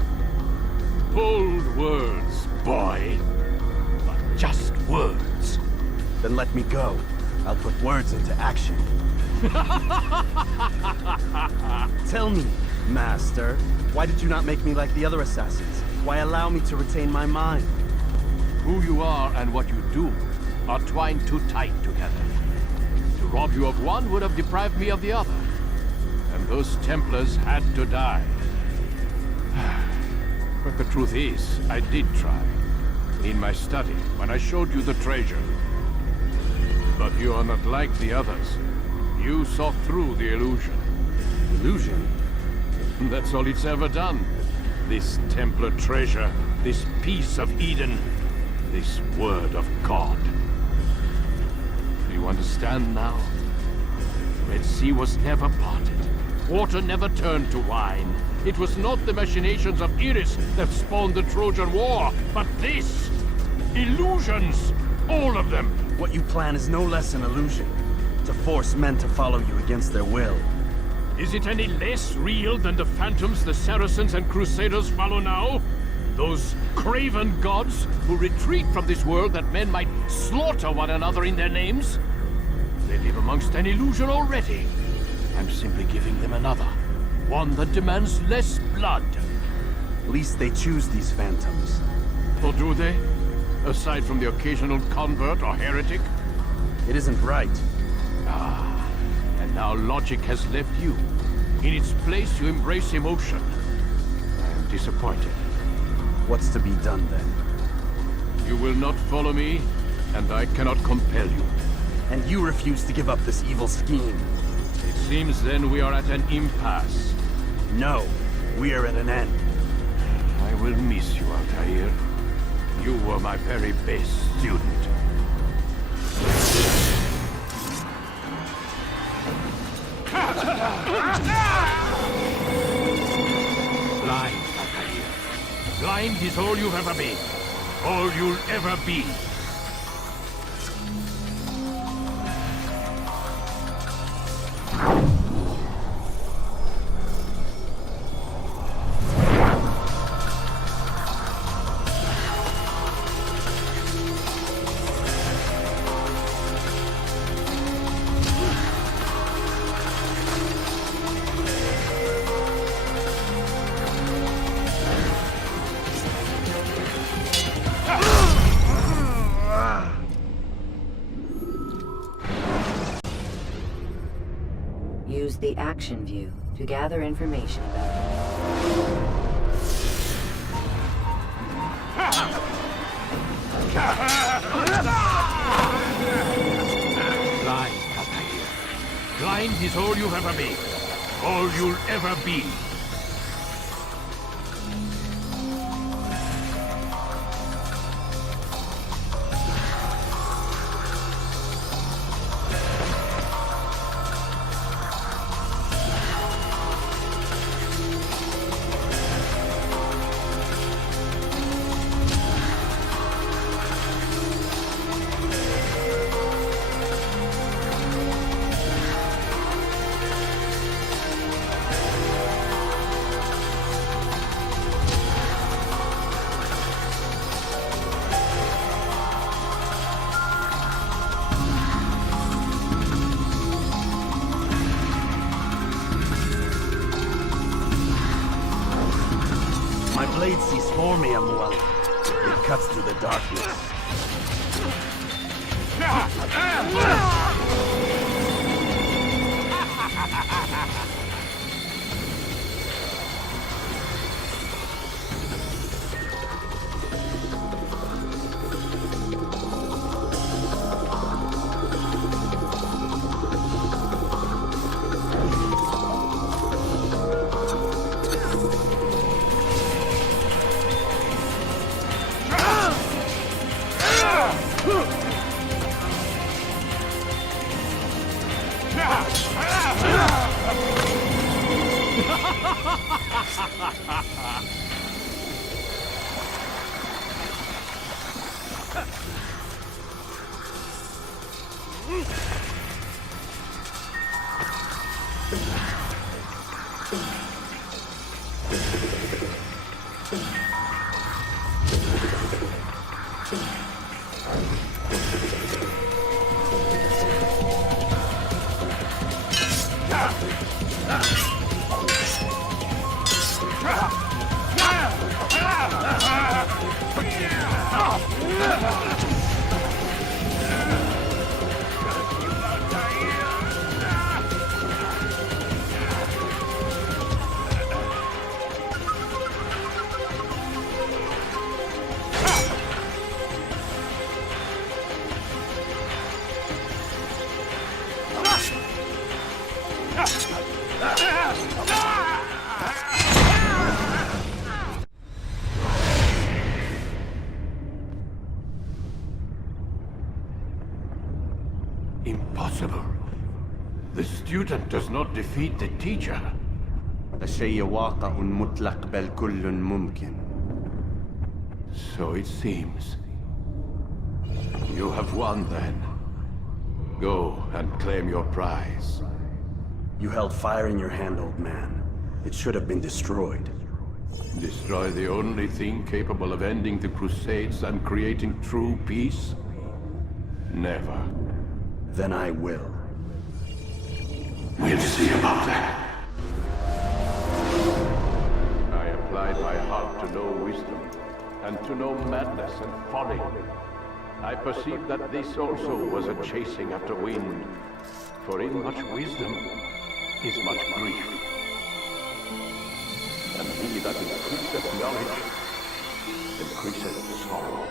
Bold words, boy. But just words. Then let me go. I'll put words into action. Tell me, Master, why did you not make me like the other assassins? Why allow me to retain my mind? Who you are and what you do are twined too tight together. To rob you of one would have deprived me of the other. And those Templars had to die. But the truth is, I did try. In my study, when I showed you the treasure. But you are not like the others. You saw through the illusion. Illusion? That's all it's ever done. This Templar treasure, this piece of Eden, this word of God. Do you understand now? Red Sea was never parted. Water never turned to wine. It was not the machinations of Iris that spawned the Trojan War, but this! Illusions! All of them! What you plan is no less an illusion. To force men to follow you against their will. Is it any less real than the phantoms the Saracens and Crusaders follow now? Those craven gods who retreat from this world that men might slaughter one another in their names? They live amongst an illusion already. I'm simply giving them another. One that demands less blood. At least they choose these phantoms. Or do they? Aside from the occasional convert or heretic? It isn't right. Ah, and now logic has left you. In its place, you embrace emotion. I am disappointed. What's to be done then? You will not follow me, and I cannot compel you. And you refuse to give up this evil scheme. It seems then we are at an impasse. No, we are at an end. I will miss you, Altair. You were my very best student. Blind, Altair. Blind is all you've ever been. All you'll ever be. Use the action view to gather information about it. Blind, Altair. Blind is all you've ever been. All you'll ever be. Show me a Mualim. It cuts through the darkness. Impossible. The student does not defeat the teacher. الشيء واقع مطلق بل كل ممكن. So it seems. You have won then. Go and claim your prize. You held fire in your hand, old man. It should have been destroyed. Destroy the only thing capable of ending the Crusades and creating true peace? Never. Then I will. We'll see about that. I applied my heart to know wisdom, and to know madness and folly. I perceived that this also was a chasing after wind, for in much wisdom is much grief. And he that increaseth knowledge increaseth sorrow.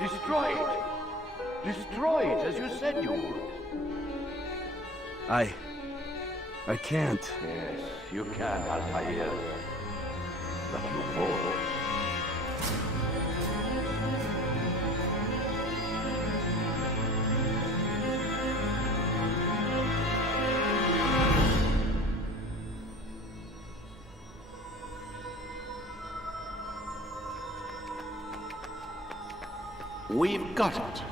Destroy it! Destroy it, as you said you would. I can't. Yes, you can, Altair. But you won't. We've got it.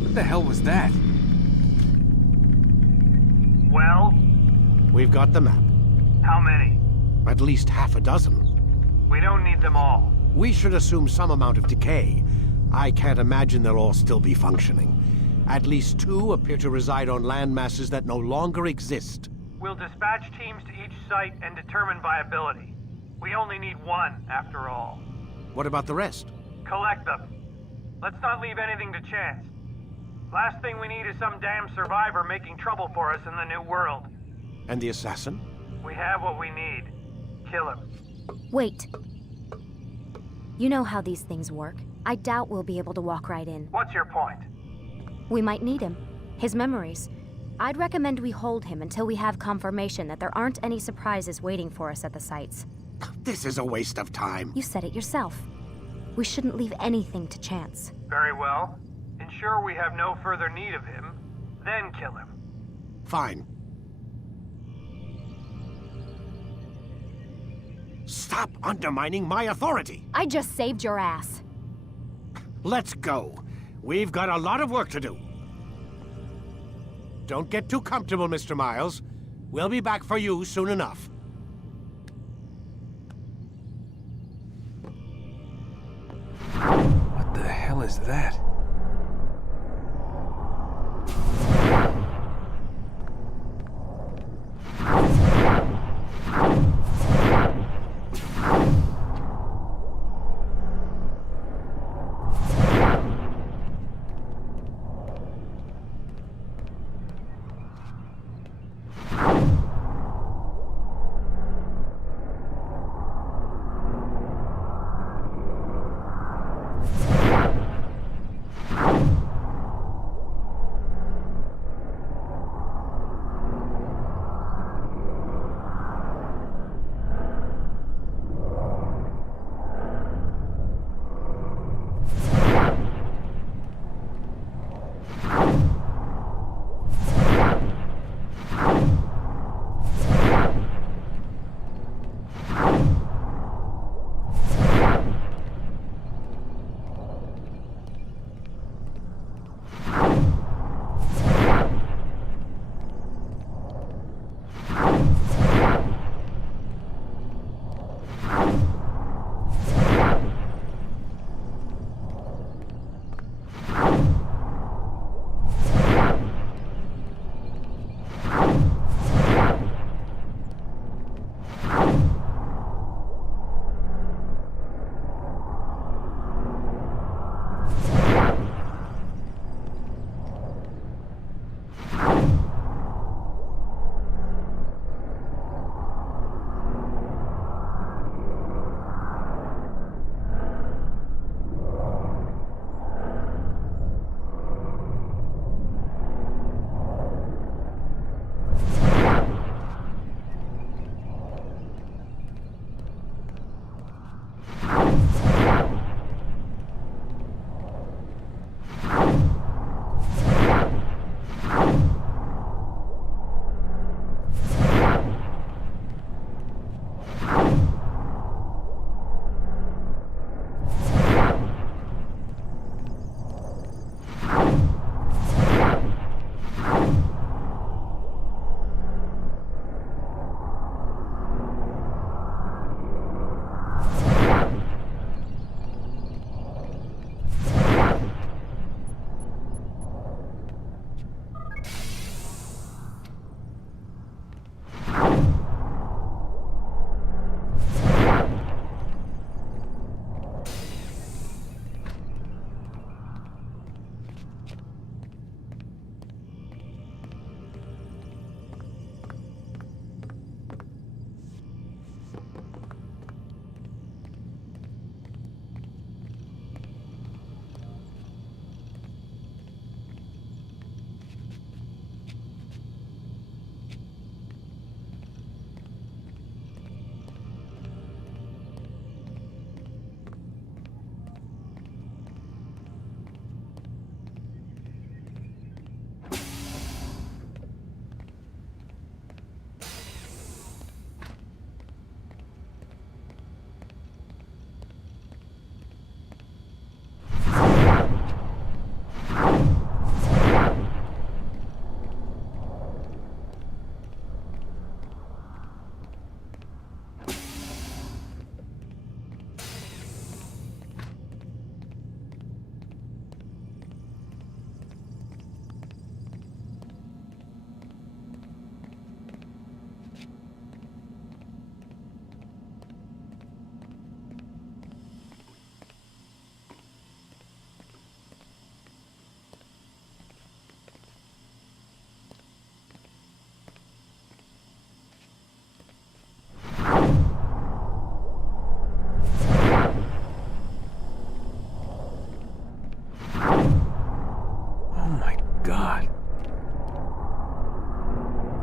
What the hell was that? Well? We've got the map. How many? At least half a dozen. We don't need them all. We should assume some amount of decay. I can't imagine they'll all still be functioning. At least 2 appear to reside on land masses that no longer exist. We'll dispatch teams to each site and determine viability. We only need 1, after all. What about the rest? Collect them. Let's not leave anything to chance. Last thing we need is some damn survivor making trouble for us in the new world. And the assassin? We have what we need. Kill him. Wait. You know how these things work. I doubt we'll be able to walk right in. What's your point? We might need him. His memories. I'd recommend we hold him until we have confirmation that there aren't any surprises waiting for us at the sites. This is a waste of time. You said it yourself. We shouldn't leave anything to chance. Very well. Ensure we have no further need of him, then kill him. Fine. Stop undermining my authority! I just saved your ass. Let's go. We've got a lot of work to do. Don't get too comfortable, Mr. Miles. We'll be back for you soon enough. What the hell is that?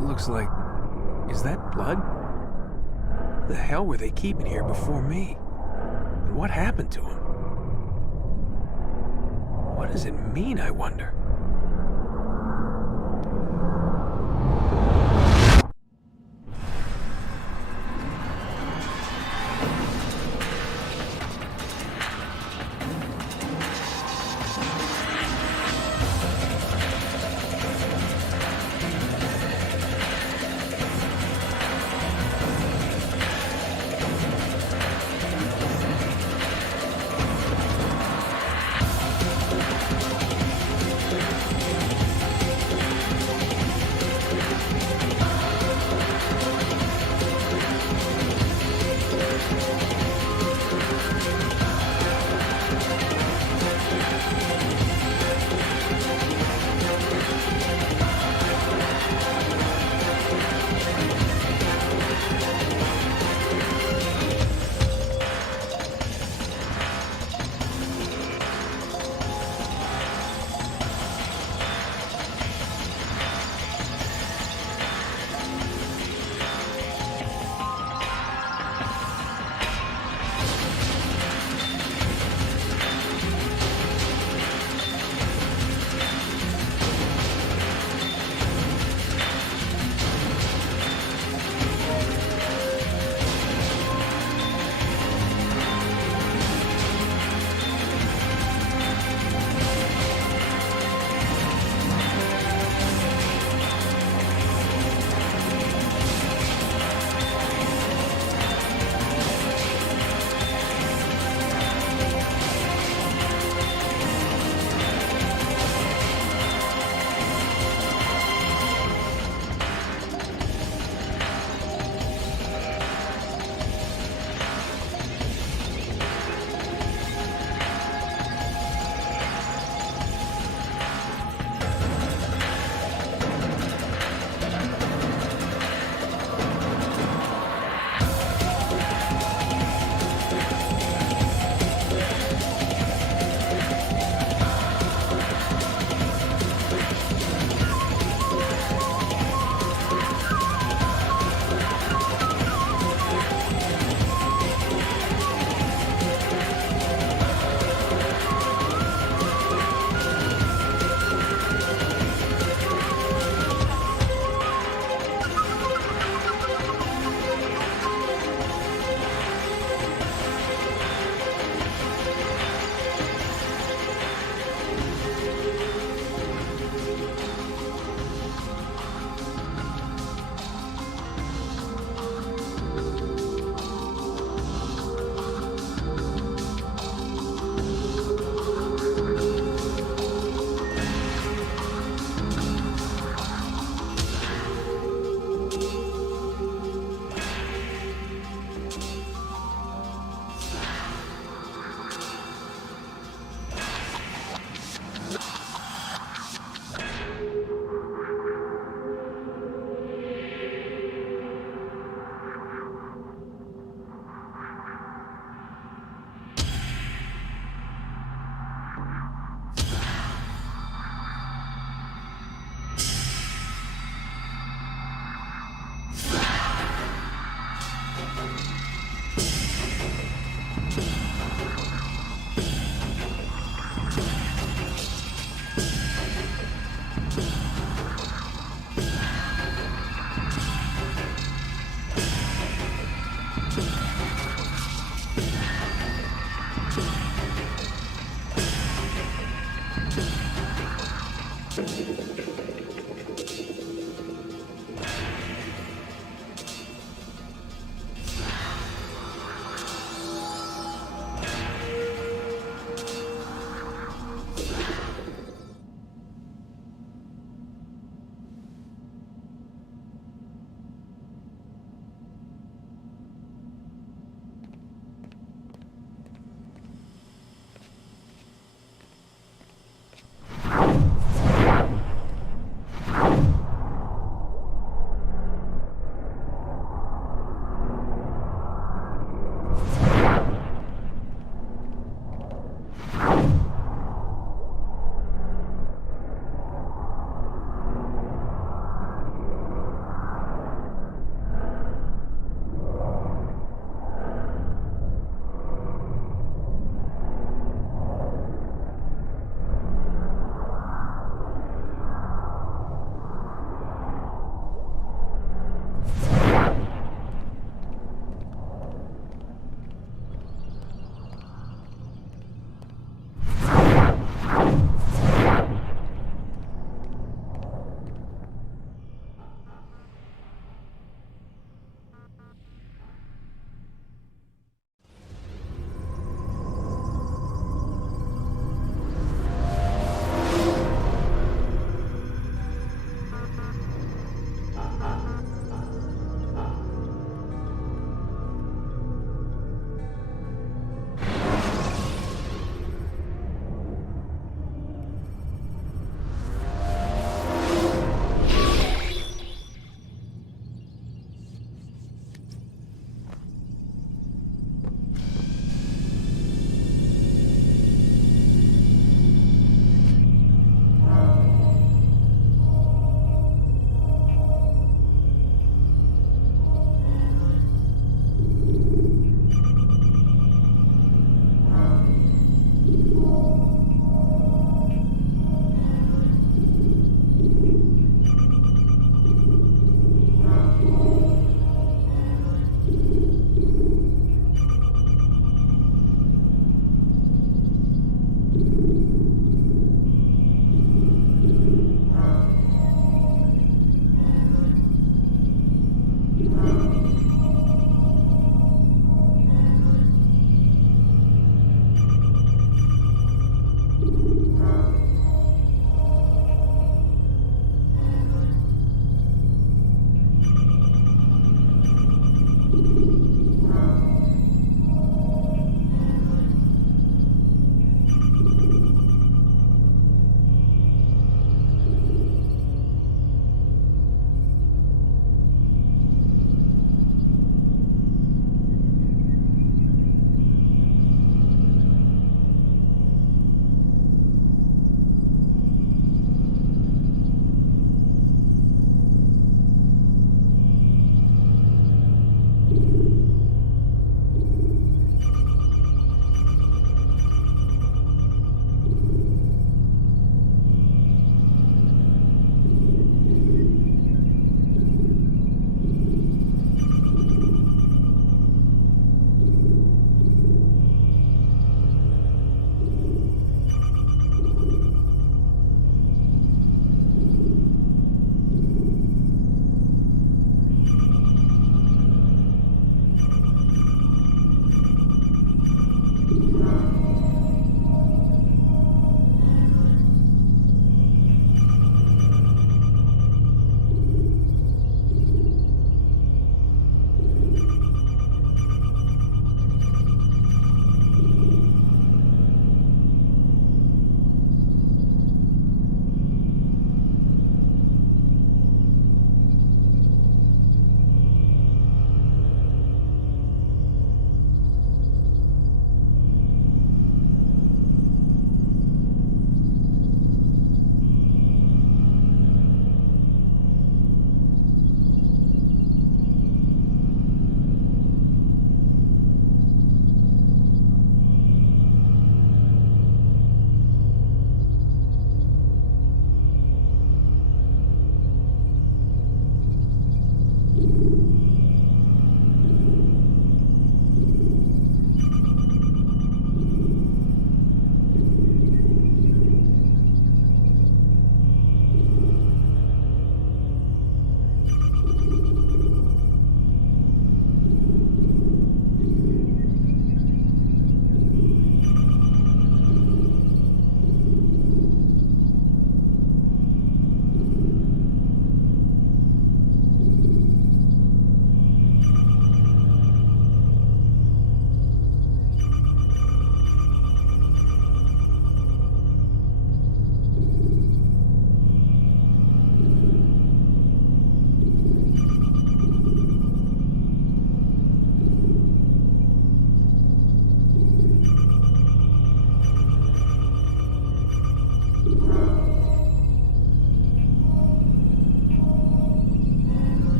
Looks like... is that blood? The hell were they keeping here before me? And what happened to him? What does it mean, I wonder?